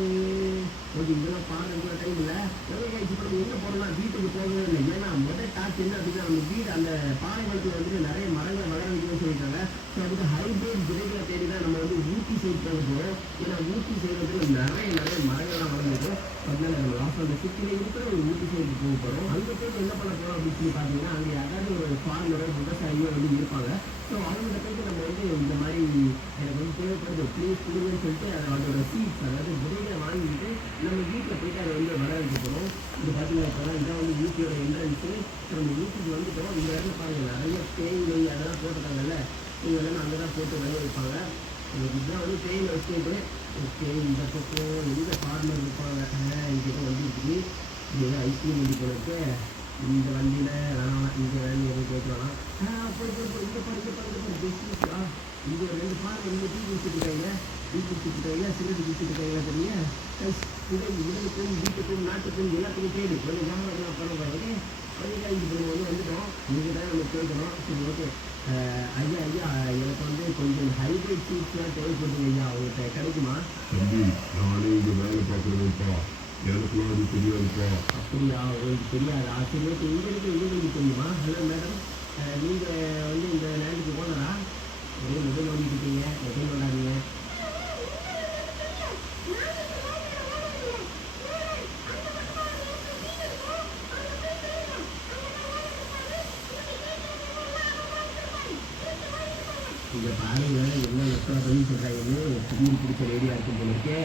ஓகே, இதெல்லாம் பாருங்க டைம் இல்லை. இப்போ நம்ம எங்கே போகலாம்? வீட்டுக்கு போகவே இல்லை. ஏன்னா முதல் டாஸ்க் என்ன அப்படின்னா, நம்ம வீடு அந்த பாலைவனத்தில் வந்துட்டு நிறைய மரங்களை வளர வைக்கணும்னு சொல்லிட்டாங்க. ஸோ அதுக்கு ஹைபிரிட் விதைகளை தேடி தான் நம்ம வந்து ஊட்டி சைடு போக போகிறோம். ஏன்னா ஊட்டி சைடு வந்து நிறைய மரங்கள்லாம் வளர்ந்துருக்கும். அதனால நம்ம லாஸ் அந்த சிட்டியில் இருக்கிற ஒரு ஊட்டி சைடுக்கு போக போகிறோம். அங்கே போய்ட்டு என்ன பண்ண போகிறோம் அப்படின்னு சொல்லி பார்த்தீங்கன்னா, அங்கே யாராவது ஒரு ஃபார்மரோ விவசாயியோ வந்து இருப்பாங்க. ஸோ அவங்கள்ட்ட போய்ட்டு நம்ம வந்து இந்த மாதிரி எனக்கு வந்து தேவைப்படுது ப்ளீஸ் கொடுங்கன்னு சொல்லிட்டு அதோட சீட்ஸ், அதாவது விதைகளை வாங்கிட்டு நம்ம வீட்டில் போய்ட்டு அதை வந்து வளர வைக்க போகிறோம். இது பார்த்தீங்கன்னா இப்போ இதான் வந்து ஊட்டியோட என்ட்ரன்ஸு. நம்ம ஊட்டிக்கு வந்துட்டோம். இந்த இடத்துல பாருங்கள் நிறைய தேயிலை அதெல்லாம் போட்டுருக்காங்கல்ல. இதெல்லாம் அங்கே தான் போட்டு விளைய வைப்பாங்க. இதுதான் வந்து தேயிலை வச்சுட்டு ஓகே. இந்த பக்கம் எந்த ஃபார்மர் இருப்பாங்க இங்கே வந்து இருக்குது. இது ஐஸ்கிரீம் வண்டி போனது. இந்த வண்டியில் வேணாம், இங்கே வேணும் எதுவும் கேட்கலாம். இங்கே பாருங்க பிஸ்னஸ்ஸா. இங்கே 2 ஃபார்ம் இங்கே டீ குடிச்சிருக்காங்க. சிகரெட் குடிச்சிருக்காங்க. தெரிய உடலுக்கும் வீட்டுக்கும் நாட்டுக்கும் எல்லாத்துக்கும் தேடி கொஞ்சம் கவனம் பண்ணுவாங்க. ஓகே, இது பண்ணுவோம் வந்துட்டோம். நீங்கள் தான் நம்ம கேட்கணும். சரி ஓகே ஐயா எனக்கு வந்து கொஞ்சம் ஹைப்ரிட் சீட்ஸ்லாம் தேவைப்படுதுங்க ஐயா. அவங்கள்ட்ட கிடைக்குமா? தம்பி, நானே இங்கே வேலை பார்க்குறேன்ப்பா. எனக்குலாம் அது தெரியாதுப்பா. அப்படியா? உங்களுக்கு தெரியாதா? சரி ஓகே, உங்களுக்கு தெரியுமா? ஹலோ மேடம், நீங்கள் வந்து இந்த லேண்டுக்கு போனதா? ஒரே மொபைல் ஓடிட்டு இருக்கீங்க. மொபைல் ஓடாதீங்க. இங்கே பாருங்க என்ன லட்சம் பண்ணி சொல்கிறாங்கன்னு திடீர்னு பிடிச்ச லேடியாக இருக்கும் போல இருக்கே.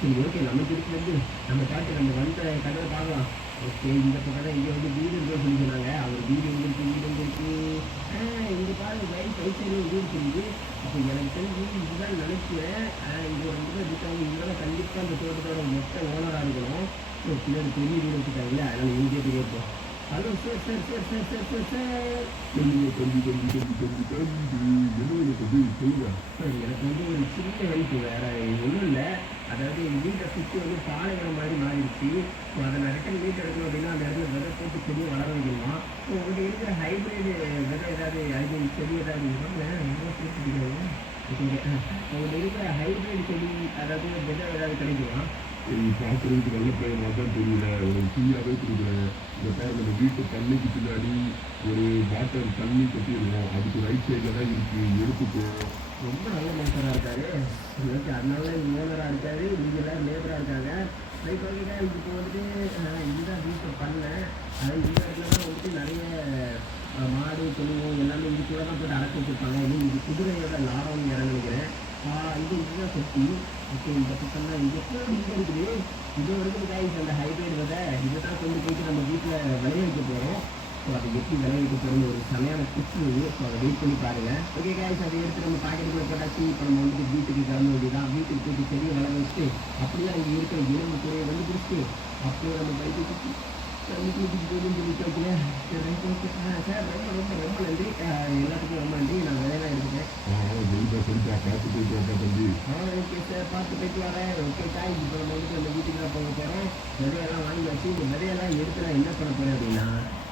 சரி ஓகே, நமக்கு இருக்கிறது நம்ம பார்த்து நம்ம வந்த கதை பார்க்கலாம். ஓகே, இந்த பக்கம் தான் இங்கே வந்து வீடு இருக்குன்னு சொல்லி சொன்னாங்க. அவங்க வீடு எங்கே இருக்குது? இங்கே பாருங்க லைன் சைடு வீடு தெரியுது. அப்போ எனக்கு தெரிஞ்சு இதுதான் நினைக்கிறேன். இங்கே வந்து இருக்காங்க. இங்கே கண்டிப்பாக இந்த தோட்டத்தோட மொத்த ஓனராக இருக்கணும். ஸோ பின்னாடி பெரிய வீடு வச்சுட்டாங்களே, அதனால் இங்கே போயிருப்போம். Hello sir. தம்பி என்ன எனக்கு சொல்லுங்க. சார், எனக்கு வந்து ஒரு சின்ன ஹெல்ப் வேறு ஒன்றும் இல்லை. அதாவது எங்கள் வீட்டை சுற்றி வந்து பாலைவனம் மாதிரி மாறிடுச்சு. ஸோ அதை நான் ரிட்டன் வீட்டு எடுக்கணும் அப்படின்னா அந்த இடத்துல விதை போட்டு செடியை வளர வைக்கணுமா? ஸோ உங்கள்கிட்ட இருக்கிற ஹைப்ரிட் விதை ஏதாவது ஹைப்ரிட் செடி ஏதாவது சேர்த்துக்கிட்டாங்க? உங்கள்கிட்ட இருக்கிற ஹைப்ரிட் செடி அதாவது விதை ஏதாவது கிடைக்குமா? பார்க்குறதுக்கு நல்ல பையனாக தான் தெரியல. உனக்கு ஃப்ரீயாகவே கொடுக்குறேன். இந்த பேர் நம்ம வீட்டு தண்ணிக்கு பின்னாடி ஒரு பாட்டில் தண்ணி கட்டிடுவோம். அதுக்கு ரைட் சைடில் தான் இருக்கு, எடுத்துக்கோ. ரொம்ப நல்ல மனுஷராக இருக்காரு. ஓகே, அதனால ஓனராக இருக்காரு, இங்கே எல்லாரும் லேபராக இருக்காங்க. ரைட் ஓகேக்கா. இப்போ வந்துட்டு இதுதான் வீட்டை பண்ணேன். அதாவது இந்த இடத்துல தான் வந்துட்டு நிறைய மாடு தொழுவோம் எல்லாமே இது கூட தான் போட்டு அடக்க வச்சுருப்பாங்க. இன்னும் இது குதிரையோட லாபம் இடம் நினைக்கிறேன். இதுதான் சொத்தி. ஓகே, இந்த பக்கம் தான் இங்கே இங்கே இருக்குது. இது வரைக்கும் காய்ச்சி அந்த ஹைப்ரிட் விதை இதை தான் கொண்டு போயிட்டு நம்ம வீட்டில் விளைய வைக்க போகிறோம். ஸோ அதை எப்படி விளைய வைக்க போகிறோம்னு ஒரு சரியான டிப்ஸ் இருக்குது. ஸோ அதை வெயிட் பண்ணி பாருங்கள். ஓகே காய்ச்சி, அதை எடுத்து நம்ம பாக்கெட்டுக்குள்ளே போட்டாச்சு. இப்போ நம்ம வந்துட்டு வீட்டுக்கு கிளம்ப வேண்டியதான். வீட்டுக்கு போயிட்டு செடியை வளர வச்சுட்டு அப்படியே இங்கே இருக்கிற எலும்பு துறையை வந்து பிடிச்சிட்டு அப்படியே நம்ம பைக்கு சுற்றி வீட்டுக்கு போதுன்னு சொல்லி வைக்கிறேன். சரி ரைட் ஓகே. சார் ரொம்ப ரொம்ப ரொம்ப நன்றி. எல்லாத்துக்கும் ரொம்ப நன்றி. நான் விதையெல்லாம் எடுத்துட்டேன். சரிப்பா, பார்த்து போயிட்டு வாப்பா தம்பி. ஓகே சார், பார்த்து போயிட்டு வரேன். ஓகே காய், இப்போ நம்ம வந்துட்டு அந்த வீட்டுக்கு தான் போக போகிறோம். விதையெல்லாம் வாங்கி வச்சு இந்த விதையெல்லாம் எடுத்து நான் என்ன பண்ண போகிறேன் அப்படின்னா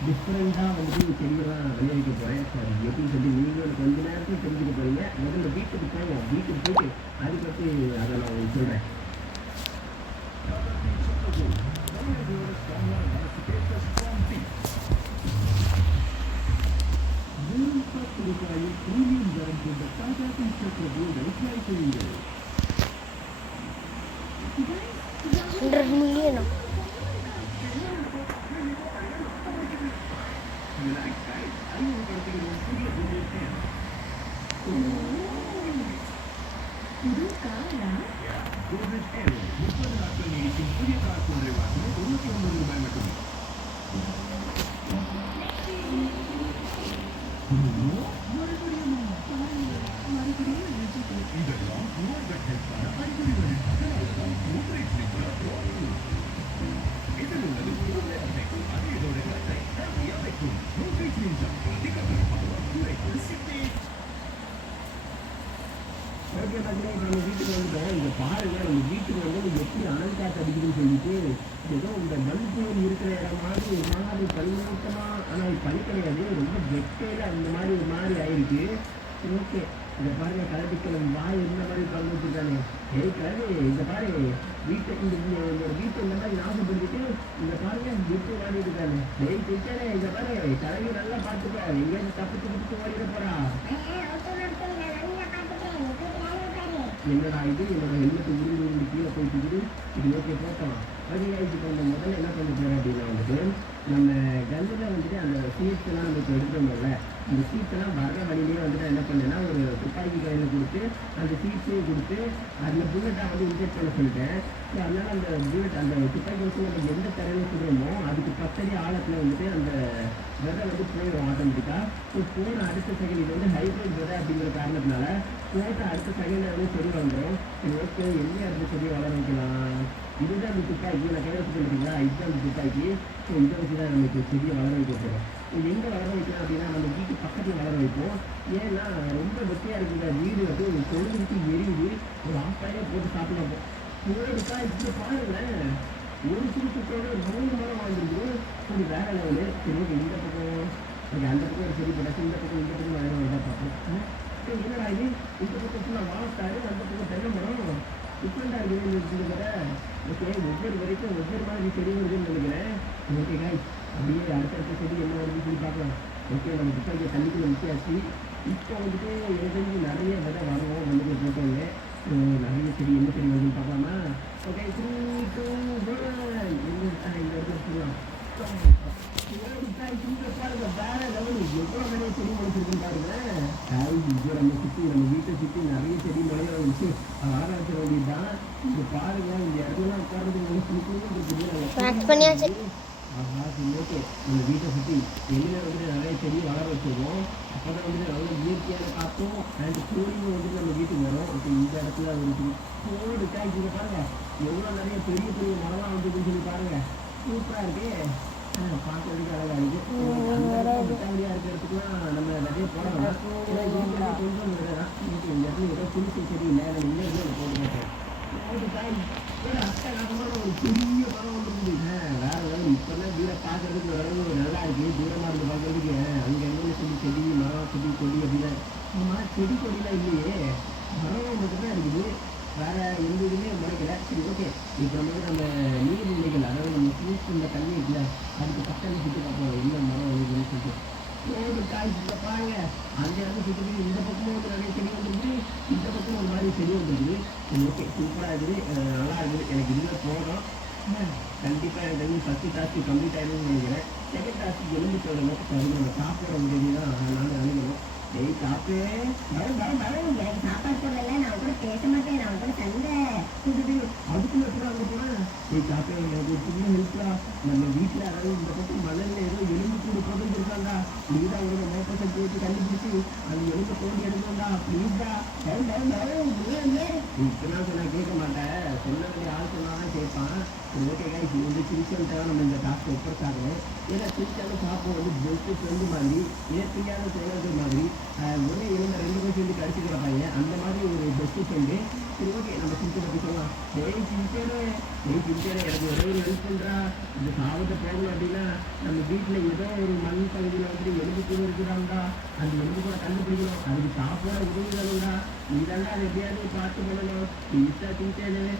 டிஃப்ரெண்ட்டாக வந்துட்டு செடியெல்லாம் விளைவிக்க போகிறேன். சரி, எப்படின்னு சொல்லி நீங்களும் கொஞ்ச நேரத்தில் தெரிஞ்சுக்க போகிறீங்க. முதல்ல வீட்டுக்கு போவோம். வீட்டுக்கு போயிட்டு அதுக்கடுத்து அதை நான் உங்களுக்கு சொல்கிறேன். பிரீமியம் தரம் கொண்ட டாடா நட்சத்திர போர்டை ட்ரை செய்யுங்கள். 100 million. புது காரா? கோத்ரெஜ் ஏரோ 30 நாட்கள் நீடிக்கும் புதிய கார் போன்ற வாசனை ₹99 மட்டுமே. இதெல்லாம் உணர்தற்கான அறிகுறிகள். அதனால்தான் கோத்ரெஜ் இதில் உள்ளது அது இதோட கட்டை ஹாப்பியாக வைக்கும். கோத்ரெஜ் நிஞ்சா அதிகமாக பவர் குறைக்கும் சித்தி. ஓகே பார்த்தீங்கன்னா இப்போ நம்ம வீட்டுக்கு வந்துட்டோம். இங்கே பாருங்க, நம்ம வீட்டுக்கு வந்து எப்படி அனல் காற்று அடிக்குதுன்னு சொல்லிட்டு ஏதோ இந்த மண்புயல் இருக்கிற இடம் மாதிரி ஒரு மாதிரி பனிமூட்டமாக, ஆனால் இது பனி கிடையாது, ரொம்ப வெக்கையில் அந்த மாதிரி ஒரு மாதிரி ஆயிருக்கு. சரி ஓகே, இதை பாருங்க, கலட்டிக்கிழமை வாய் இந்த மாதிரி பண்ணி வச்சுருக்கானே. கிழமை இந்த பாரு வீட்டை என்னோட வீட்டை இந்த மாதிரி நாசப்படுத்திட்டு இந்த பாருங்க விட்டு வாடிட்டு இருக்காங்க. கிச்சனே இந்த பாரு கிழமை நல்லா பார்த்துக்க, எங்கேயாவது தப்பிச்சு ஓடிட போறா. என்னடா இது, என்னோட ஹெல்மெட்டு உருண்டு கீழே போயிட்டு இது ஓகே போட்டோம். அதுக்கு இப்போ நம்ம முதல்ல என்ன பண்ண போகிறோம் அப்படின்னா வந்துட்டு நம்ம கல்லில் வந்துட்டு அந்த சீட்ஸ்லாம் நம்ம இப்போ எடுத்துருந்தோம்ல, அந்த சீட்ஸெல்லாம் வர்ற வழியிலேயே வந்துட்டு என்ன பண்ணேன்னா ஒரு துப்பாக்கி கையில் கொடுத்து அந்த சீட்ஸையும் கொடுத்து அதில் புல்லட்டாக வந்து இன்ஜெக்ட் பண்ண சொல்லிட்டேன். ஸோ அதனால் அந்த புல்லட் அந்த துப்பாக்கி வச்சு நம்ம எந்த தரையில் சுடுறோமோ அதுக்கு 10 அடி ஆழத்தில் வந்துட்டு அந்த விதை வந்து போயிடும் ஆட்டோமேட்டிக்காக. ஸோ போன அடுத்த செகண்ட் இது வந்து ஹைப்ரிட் விதை அப்படிங்கிற காரணத்தினால போட்ட அடுத்த செகண்டில் வந்து செடி வந்துடும். சரி ஓகே, எந்த இடத்துல செடியை வளர வைக்கலாம்? இதுதான் அந்த துப்பாக்கி, நான் கையில் வச்சு பண்ணுறீங்களா? இதுதான் அந்த துப்பாக்கி. ஸோ இதை வச்சு தான் நம்ம இப்போ செடியை வளர வைக்க போகிறோம். எங்கே வளர வைக்கலாம் அப்படின்னா நம்ம வீட்டு பக்கத்தில் வளர வைப்போம். ஏன்னா ரொம்ப வெக்கையாக இருக்குங்க, வீடு வந்து தொழுதுக்கு எரியுது. ஒரு ஆப்பாயே போட்டு சாப்பிடலாம். போடுக்கா இப்படி பாருங்களேன், ஒரு சுற்றுச்சூழலோட ஒரு 3 மரம் வாழ்ந்துருக்கு. சரி வேற லெவலு. சரி ஓகே, இந்த பக்கம் ஓகே, அந்த பக்கம் ஒரு செடி போட்டாச்சு, இந்த பக்கம் வேற வருதா பார்ப்போம். என்னடா இது, இந்த பக்கம் ஃபுல்லாக வாழைத்தாரு, அந்த பக்கம் தென்னை மரம் டிஃப்ரெண்டாக இருக்குது இந்த கடை. ஓகே, ஒவ்வொரு வரைக்கும் ஒவ்வொரு மாதிரி செடி வருதுன்னு நினைக்கிறேன். ஓகே காய்ஸ், அப்படியே அடுத்தடுத்த செடி என்ன வருதுன்னு சொல்லி பார்க்கலாம். ஓகே, நம்ம துப்பாக்கியை தண்ணிக்குள்ள முக்கியாச்சு. இப்போ வந்துட்டு எனக்கு நிறைய விதை வரணும் வந்து போட்டோங்க. நிறைய செடி என்ன செடி வருதுன்னு பார்க்கலாமா? ஓகே, 3, 2, 1 இந்த இடத்துல சொல்லலாம். இங்கே பாருங்க, வேற லெவலு எவ்வளோ நிறைய செடி முளைச்சிருக்குன்னு பாருங்க. இது நம்ம சுற்றி நம்ம வீட்டை சுற்றி நிறைய செடி முளைய வச்சு அதை ஆராய்ச்சி வேண்டியதுதான். இப்போ பாருங்க, இந்த இடத்துலாம் உட்கார்றதுக்கு வந்து பண்ணியாச்சு. ஓகே, நம்ம வீட்டை சுற்றி வெளியில் வந்துட்டு நிறைய செடி வளர வச்சுருவோம். அப்போ தான் வந்துட்டு நல்ல இயற்கையான காற்றும் அண்ட் கூலிங்கும் வந்துட்டு நம்ம வீட்டுக்கு வரும். ஓகே, இந்த இடத்துல ஒரு கோடு காய்ச்சி பாருங்க, எவ்வளோ நிறைய பெரிய பெரிய மரம்லாம் வந்துருக்குன்னு சொல்லி பாருங்க. சூப்பராக இருக்கு, பார்க்கறதுக்கு அழகாக இருக்குது. விட்டாவளியாக இருக்கிறதுக்குலாம் நம்ம நிறைய போடலாம். கொஞ்சம் விதை தான். இந்த இடத்துல ஏதோ புதுசு செடி இல்லை, நம்ம இந்த இடத்துல போட்டு போட்டோம். அட்டகாசமான ஒரு பெரிய மரம் வந்துருக்குது. வேற லெவல். இப்போல்லாம் வீடை பார்க்கறதுக்கு ஓரளவு நல்லா இருக்குது. தூரமாக இருந்து பார்க்கறதுக்கு அங்கே எங்கே சொல்லி செடி மரம் செடி கொடி அப்படின்னா செடி கொடிலாம் இல்லையே, மரம் மட்டும்தான் இருக்குது. வேற எந்த இதுவுமே முளைக்கல. சரி ஓகே, இப்போ நம்ம நீர்நிலைகள், அதாவது நம்ம ஃப்ரூட்ஸ் இந்த தண்ணி இருக்குல்ல, அதுக்கு பக்கத்தில் இருக்குது, இந்த பக்கமும் வந்து நிறைய செடி வந்துருக்குது, இந்த பக்கம் ஒரு மாதிரி செடி வந்துருக்குது. சரி ஓகே சூப்பராக இருக்குது, நல்லா இருக்குது. எனக்கு இதுவே போதும். கண்டிப்பாக எனக்கு வந்து ஃபஸ்ட்டு டாஸ்க்கு கம்ப்ளீட் ஆகிடும்னு நினைக்கிறேன். செகண்ட் டாஸ்க்கு எலும்பு தொடணும். அது நம்ம சாப்பிட்ற உதவி தான் நான் நினைக்கணும். டெய் சாப்பிட்டு எனக்கு சாப்பாடு போடல, நான் கூட பேச மாட்டேன், நான் கூட சண்டை. அதுக்குள்ள கூட அங்கே போனேன். டெய் சாப்பிட்டு எனக்கு ஒரு சின்ன ஹெல்ப்டா. நம்ம வீட்டில் யாராவது இந்த பக்கம் மணலில் ஏதோ எலும்பு கூடு புதஞ்சிருக்காண்டா, நீ தான் ஒரு மோட்டர் சைக்கிள் வச்சு கண்டுபிடிச்சி அந்த எலும்பு தோண்டி எடுக்கணும்டா, ப்ளீஸ்டா. இப்பெல்லாம் சொன்னா கேட்க மாட்டேன், சொல்ல வேண்டிய ஆள் சொன்னாதான் கேட்பான். சரி ஓகே கைஸ், இது வந்து கிறிஸ்டியன்ட்டாக நம்ம இந்த டாஸ்க் ஒப்படைச்சாகணும். ஏன்னா கிறிஸ்டியான பாப்போம் வந்து பெஸ்ட்டு ஃப்ரெண்டு மாதிரி, இயற்கையான செயல்கள் மாதிரி, ஒரே இவங்க 2 பேரும் சேர்ந்து கடிச்சு கிடப்பாங்க, அந்த மாதிரி ஒரு பெஸ்ட்டு ஃப்ரெண்டு. சரி ஓகே நம்ம சிரிச்சை பற்றி சொல்லலாம். டெய் சிரிச்சேனே எனக்கு ஒரே ஒரு ஹெல்ப் பண்ணுறா. இந்த சாவத்தை போகணும் அப்படின்னா நம்ம வீட்டில் ஏதோ ஒரு மண் பகுதியில் வந்து எலும்பு கூட இருக்கிறாங்கடா, அந்த எலும்பு கூட கண்டுபிடிக்கணும், அதுக்கு சாப்பிட உதவி வேணும்டா. நீ தாண்டா அதை எப்படியாவது பார்த்து பண்ணணும். ப்ளீஸா சிரிச்சேனே.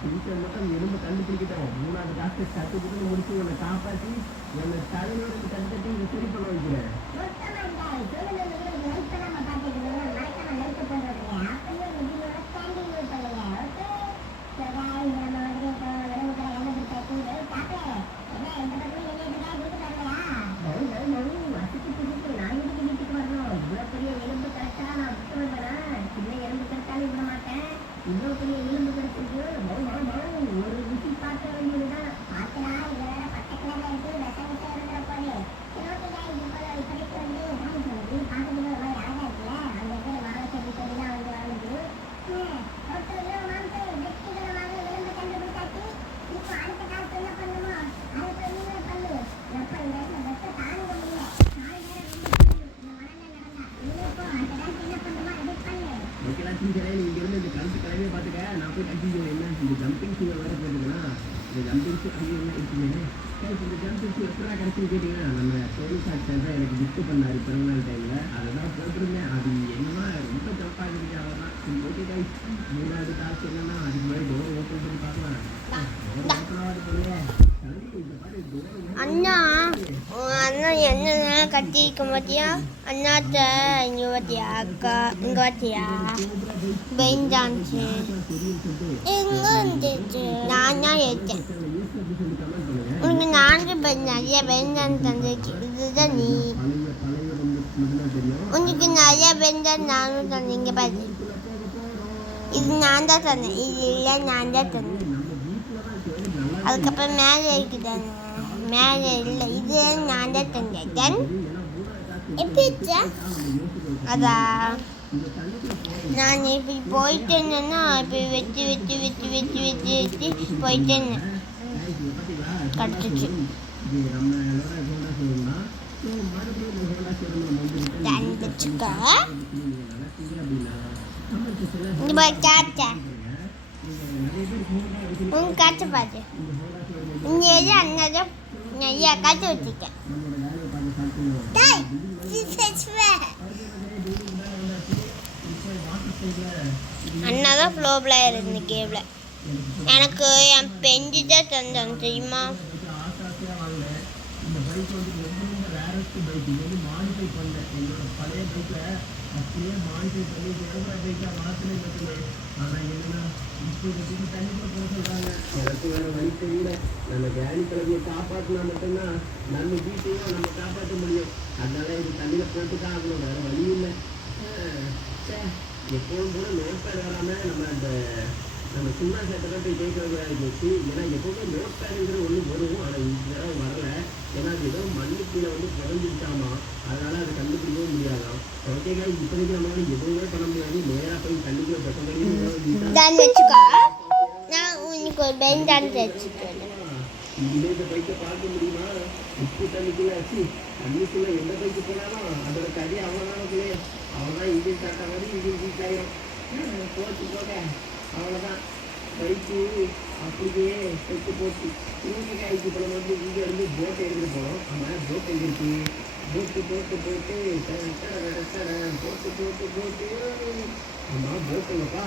டீச்சர் மட்டும் எலும்பு கண்டுபிடிக்கிட்டோம். 3வது டாக்டர் கற்றுக்கிட்டு முடிச்சு உன்னை காப்பாற்றி என்னை தலையோட கண்டுட்டு இதை சரி பண்ண வைக்கிறேன். இங்கிருந்து இந்த கழுத்து கிளம்பியே பார்த்துக்க. நான் போய் கட்டிட்டு என்ன இந்த ஜம்பிங் ஷூ வேறு போட்டுக்கனா, இந்த ஜம்பிங் ஷூ அங்கே என்ன இருக்குன்னு இந்த ஜம்பிங் ஷூ எப்படா கிடச்சின்னு கேட்டிங்கன்னா, நம்ம டோனி சார் தான் எனக்கு கிஃப்ட் பண்ணார் பிறந்தநாள் டைமில். அதை தான் போட்டிருந்தேன். அது என்னன்னா ரொம்ப ஜம்பாக இருக்குது. அவ்வளோதான். ஓகே கைஸ், 3வது டாஸ்க் என்னன்னா அதுக்கு முன்னாடி டோர் ஓப்பன் பண்ணி பார்க்கலாம். டோர் ஓப்பன் ஆகாது போலே. அண்ணா அண்ணா என்ன கட்டிக்க மாட்டியா? அண்ணாத்த இங்க பாத்தியா? அக்கா இங்க பாத்தியா? பெஞ்சாச்சு எங்க இருந்துச்சு? நான் தான் எடுத்தேன். உனக்கு 4 பெண் நிறைய பெஞ்சான் தந்துச்சு. இதுதான் நீ. உனக்கு நிறைய பெஞ்சான் நானும் தந்தீங்க பாரு. இது நான் தான் தந்தேன், இது இல்லை நான் தான் தந்தேன். அதுக்கப்புறம் மேலே இருக்குதாங்க, மேலே இல்லை, இது நான் தான் தந்தேன். தென் எப்படி அதான் நான் இப்படி போயிட்டு இருந்தேன்னா இப்படி வெட்டி வெட்டி வெட்டி வெட்டி வெட்டி வெட்டி போயிட்டு இருந்தேன், கிடச்சிச்சு. தந்துச்சுக்கா இந்த மாதிரி காய்ச்சா உங்க காய்ச்ச பார்த்து இங்கே எது அண்ணாதான் நிறையா காய்ச்ச வச்சுருக்கேன். அண்ணாதான் ஃப்ளோ பிளேயர் இந்த கேமில். எனக்கு என் பெஞ்சு தான் தந்தான் தெரியுமா. எனக்கு வேற வழி தெரியல. நம்ம கேணி கிழமையை காப்பாற்றினா மட்டும்தான் நம்ம வீட்டையும் நம்ம காப்பாற்ற முடியும். அதனால இது தண்ணியில் போட்டு தான் ஆகணும், வேற வழி இல்லை. எப்போதும் போல நோட்பேட் வராமல் நம்ம சும்மா சேர்த்ததான் போய் கேட்கறது இருந்துச்சு. ஏன்னா எப்போவுமே நோட்பேடுங்கிற ஒன்று வரும், ஆனால் இந்த தடவை வரல. ஏன்னா அது ஏதோ மண்ணுக்குள்ளே புதஞ்சிருச்சாமா, அதனால அதை கண்டுபிடிக்கவும் முடியாதான். ஓகேங்க, இப்போதைக்கு நம்மளால எதுவுமே பண்ண முடியாது. நேராக போய் தண்ணிக்குள்ள தான் வச்சுக்கோ. நான் உனக்கு ஒரு பெஞ்ச் தான் வச்சுக்கிறேன். இந்த பைக்கை பார்க்க முடியுமா? உப்பு தண்ணிக்குள்ள ஆச்சு, தண்ணிக்குள்ள எந்த பைக்கு போனாலும் அதோட கறி அவனாலே அவன்தான் இன்ஜின் காட்ட மாதிரி இன்ஜின் வீட்டாயிரும். போச்சு போக அவ்வளோதான். பைக்கு அப்படியே செட்டு போச்சு. ஊருக்காய்க்கு இப்போ நம்ம இங்கே இருந்து போட்டை எடுத்துகிட்டு போனோம். ஆமாம், போட்டு எங்கே இருக்கு? போட்டு போட்டு போட்டு போட்டு போட்டு போட்டு ஆமாம், போட்டுங்கப்பா.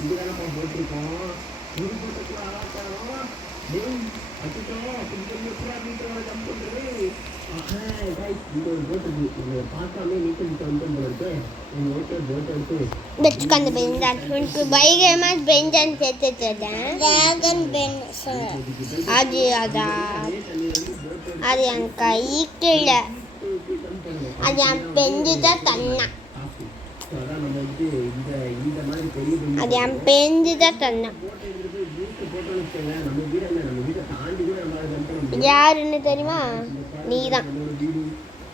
இங்கே தானப்பா போட்டிருக்கோம். ஒரு போட்டுக்குள்ள ஆளாக்காரம் அச்சுட்டோ அப்படி சொல்லி வீட்டோட ஜம்ப் பண்ணுறது. இங்கே ஒரு போட்டு இங்கே பார்க்காமே நீச்சல் வந்துட்டோம் போல இருக்கு. எங்கள் ஓட்டை போட்டை எடுத்து வச்சுக்கோ. அந்த பெஞ்ச் தான் உனக்கு பயங்கரமாக பெஞ்சான் சேர்த்து ட்ராகன் பெஞ்ச். அது அதான் அது என் கைக்கு இல்லை, அது என் பெஞ்சு தான் தன்னா. அதான் நம்ம இந்த மாதிரி பெரிய அது என் பெஞ்சு தான் தன்னா. நம்ம வீடு என்ன, நம்ம வீட்டை தாண்டி கூட நம்மளால ஜம்ப் பண்ண முடியும். யாருன்னு தெரியுமா? நீ தான்.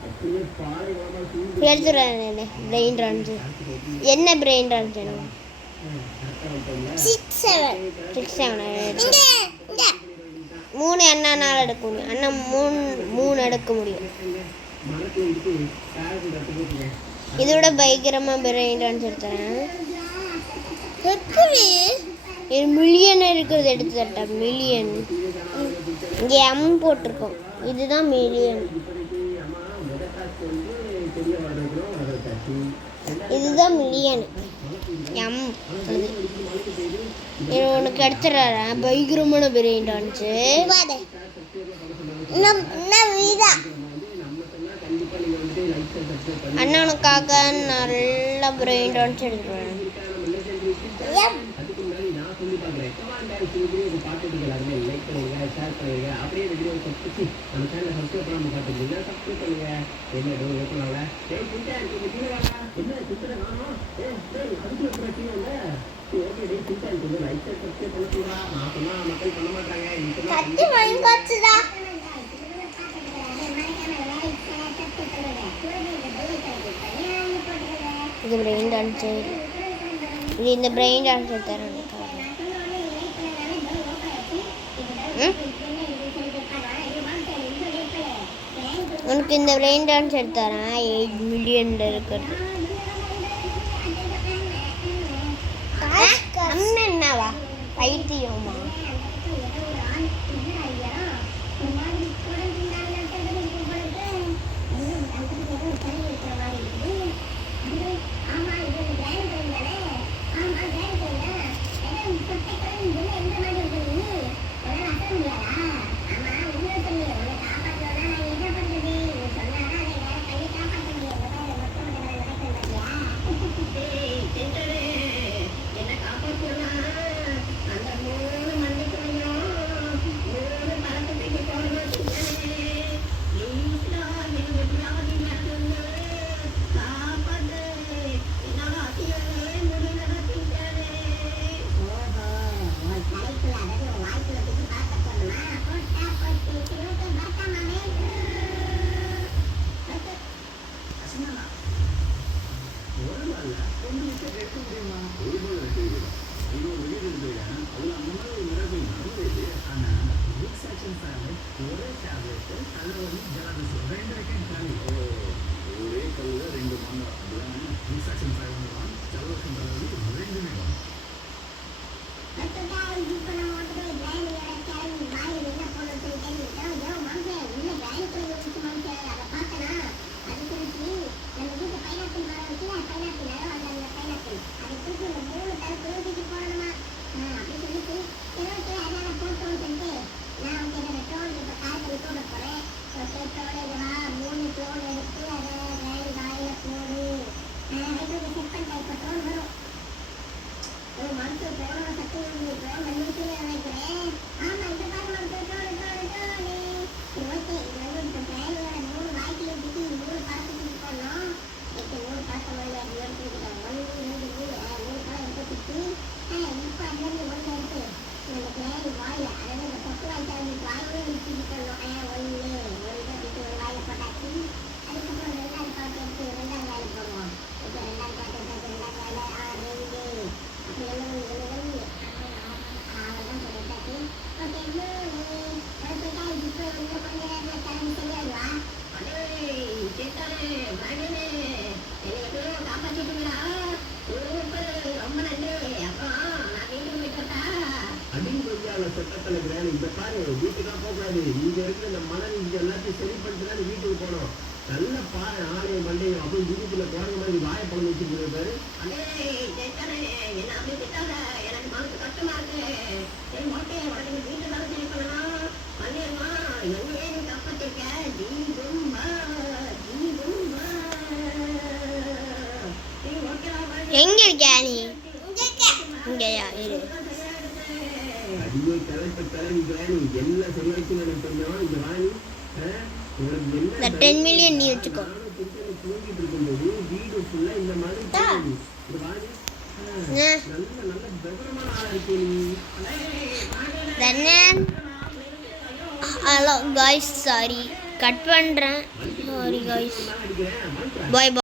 அப்படியே பாறை எடுத்துடுறேன் பிரெயின் ரன்ஸ். என்ன பிரெயின் ரன்ஸ் வேணும்? 6 7 3 அண்ணானால் எடுக்க முடியும். அண்ணா மூணு எடுக்க முடியும். மரத்தில் இருக்கு பேரண்ட் எடுத்து இதோட பயங்கரமாக பிரெயின் ரன்ஸ் எடுத்துறேன். எப்படி இது மில்லியன் இருக்கிறது எடுத்து தட்டேன். மில்லியன் இங்கே எம் போட்டிருக்கோம், இதுதான் மில்லியன். இதுதான் மில்லியன் எம். இது உனக்கு எடுத்துடுறேன். பயங்கரமான பிரெயின் டான்ஸு. அண்ணனுக்காக நல்ல பிரெயின் டான்ஸ் எடுத்துருவேன். அதுக்கு முன்னாடி நான் சொல்லி பார்க்குறேன். பார்த்துட்டு எல்லாருமே லைக் பண்ணுங்க, ஷேர் பண்ணுங்க. அப்படியே இந்த வீடியோ சப்ஸ்கிரைப் நம்ம சேனலை சப்ஸ்கிரைப் பண்ணாமல் பார்த்துருக்கீங்க, சப்ஸ்கிரைப் பண்ணுங்க. என்ன டோ ஓப்பனால என்ன சுத்தரை காணும். அதுக்கு எப்படி கீழே இல்லை. ஓகே டே சின்ன கொஞ்சம் லைக் சப்ஸ்கிரைப் பண்ண சொல்றா. நான் சொன்னால் மக்கள் பண்ண மாட்டாங்க. இது பிரெயின் டான்ஸு. இது இந்த பிரெயின் டான்ஸ் தரேன். உனக்கு இந்த பிரெயின் டான்ஸ் எடுத்துறேன். 8 மில்லியன் இருக்கிறது. அம்மா என்னவா பைத்தியமா? என்ன காப்பாற்றலாம்? அந்த 3 பரவாயில்ல 2 விக்கெட் எடுக்க முடியுமா? ஒரு பால் எடுக்கிறீங்க அது ஒரு விக்கெட் எடுக்கிறீங்க அதில் அந்த மாதிரி ஒரு நிறைய பேர் நடந்தே இல்லையே. ஆனால் மிக்ஸ் ஆக்ஷன் ஃபேமிலி ஒரே டேப்லெட்டு தலைவலி ஜலதோஷம் 2 விக்கெட் காலி. ஒரே கல்லில் 2 மாங்கா அப்படிதானே. மிக்ஸ் ஆக்ஷன் ஃபேமிலி வாங்க ஜலதோஷம் தலைவலி 2மே வாங்க. அடுத்ததா இப்போ நம்ம வந்துட்டு கிராண்டியோட கிளம்பி வாயில் என்ன போகணும் சொல்லி கேள்விட்டோம். மனுஷன் உள்ள கிராண்டிக்குள்ள வச்சு மனுஷன் அதை பார்த்தனா அது குறித்து நம்ம வீட்டு பைனாப்பிள் மரம் வச்சுல பைனாப்பிள் அந்த பைனாப்பிள் அதை தூக்கி இந்த 3 தரப்பு தூக்கி போடணுமா அப்படி சொல்லிட்டு சரி அதனால போட்டோம்னு சொல்லிட்டு நான் வந்து என்னோட ட்ரோன் இப்போ கால் பண்ணி போட போகிறேன். ட்ரோன் எடுவா 3 ட்ரோன் எடுத்து அதை கிராண்டி வாயில் போடு ஹைட்ரோஜன் செட் பண்ணிட்டேன். இப்போ ட்ரோன் வரும் மருத்துவ ட்ரோனோட சக்தி நினைக்கிறேன். ஆமா இப்போ பாரு மருத்துவ ட்ரோன் ஓகே இது வந்து இப்போ ட்ரைனோட 3 வாய்க்கிலையும் தூக்கி 3 பழத்தை தூக்கி போடணும். ஓகே 3 பழத்தை வாயில் எடுத்துக்கிட்டேன். 1 2 3 பழம் எடுத்துக்கிட்டு இப்போ அதுலேருந்து 1 எடுத்து இந்த கிராண்டி வாயில் அதாவது இந்த பத்து வாய்க்கால் வந்து வாயிலே தூக்கி போடணும். 1 தூக்கி ஒரு வாயில் போட்டாச்சு. அதுக்கப்புறம் 2வது பழத்தை எடுத்து 2வது வாயில் போடுவோம். இப்போ 2வது பழத்தை எடுத்து 2வது வாயில் 2 அப்படி அவ்வளோதான் சொல்லிட்டாச்சு. ஓகே இப்போ இன்னும் கொஞ்ச நேரத்தில் கிளம்பி சொல்லிடுவா. ரொம்ப நன்றி. அப்புறம் நான் வீட்டுக்கு போயிட்டு வரட்டா? அடிங்கொய்யால சட்டத்தில் கிராண்ட் இந்த பாரு வீட்டுக்காக போகக்கூடாது. இங்கே இருக்கிற இந்த மணல் இங்கே எல்லாத்தையும் சரி பண்ணிட்டு தான் வீட்டுக்கு போகணும். நல்ல பாரு ஆலயம் மண்டையும் அப்படியே வீட்டுக்குள்ள குரங்கு மாதிரி வாயை பழம் வச்சுட்டு பாரு. என்ன அப்படி திட்டாத, எனக்கு மனசு கஷ்டமா இருக்கு. சரி ஓகே உனக்கு வீட்டு வேலை சரி பண்ணலாம் பண்ணிடுமா என்னையே நீ தப்பிச்சிருக்க. எங்க இருக்க நீ? இங்கயா இரு. அடியே கிளம்பி கிராண்ட் எல்லாம் சரியாச்சு எனக்கு தெரியும். இந்த ராணி இந்த 10 மில்லியன் நீ வச்சுக்கோ. தூங்கிட்டு இருக்கும்போது வீடு ஃபுல்லா இந்த மாதிரி இந்த ராணி நல்ல விவரமான ஆளா இருக்கு நீ. ஹலோ காய்ஸ் சாரி கட் பண்ணுறேன். சாரி காய்ஸ் பாய் பாய்.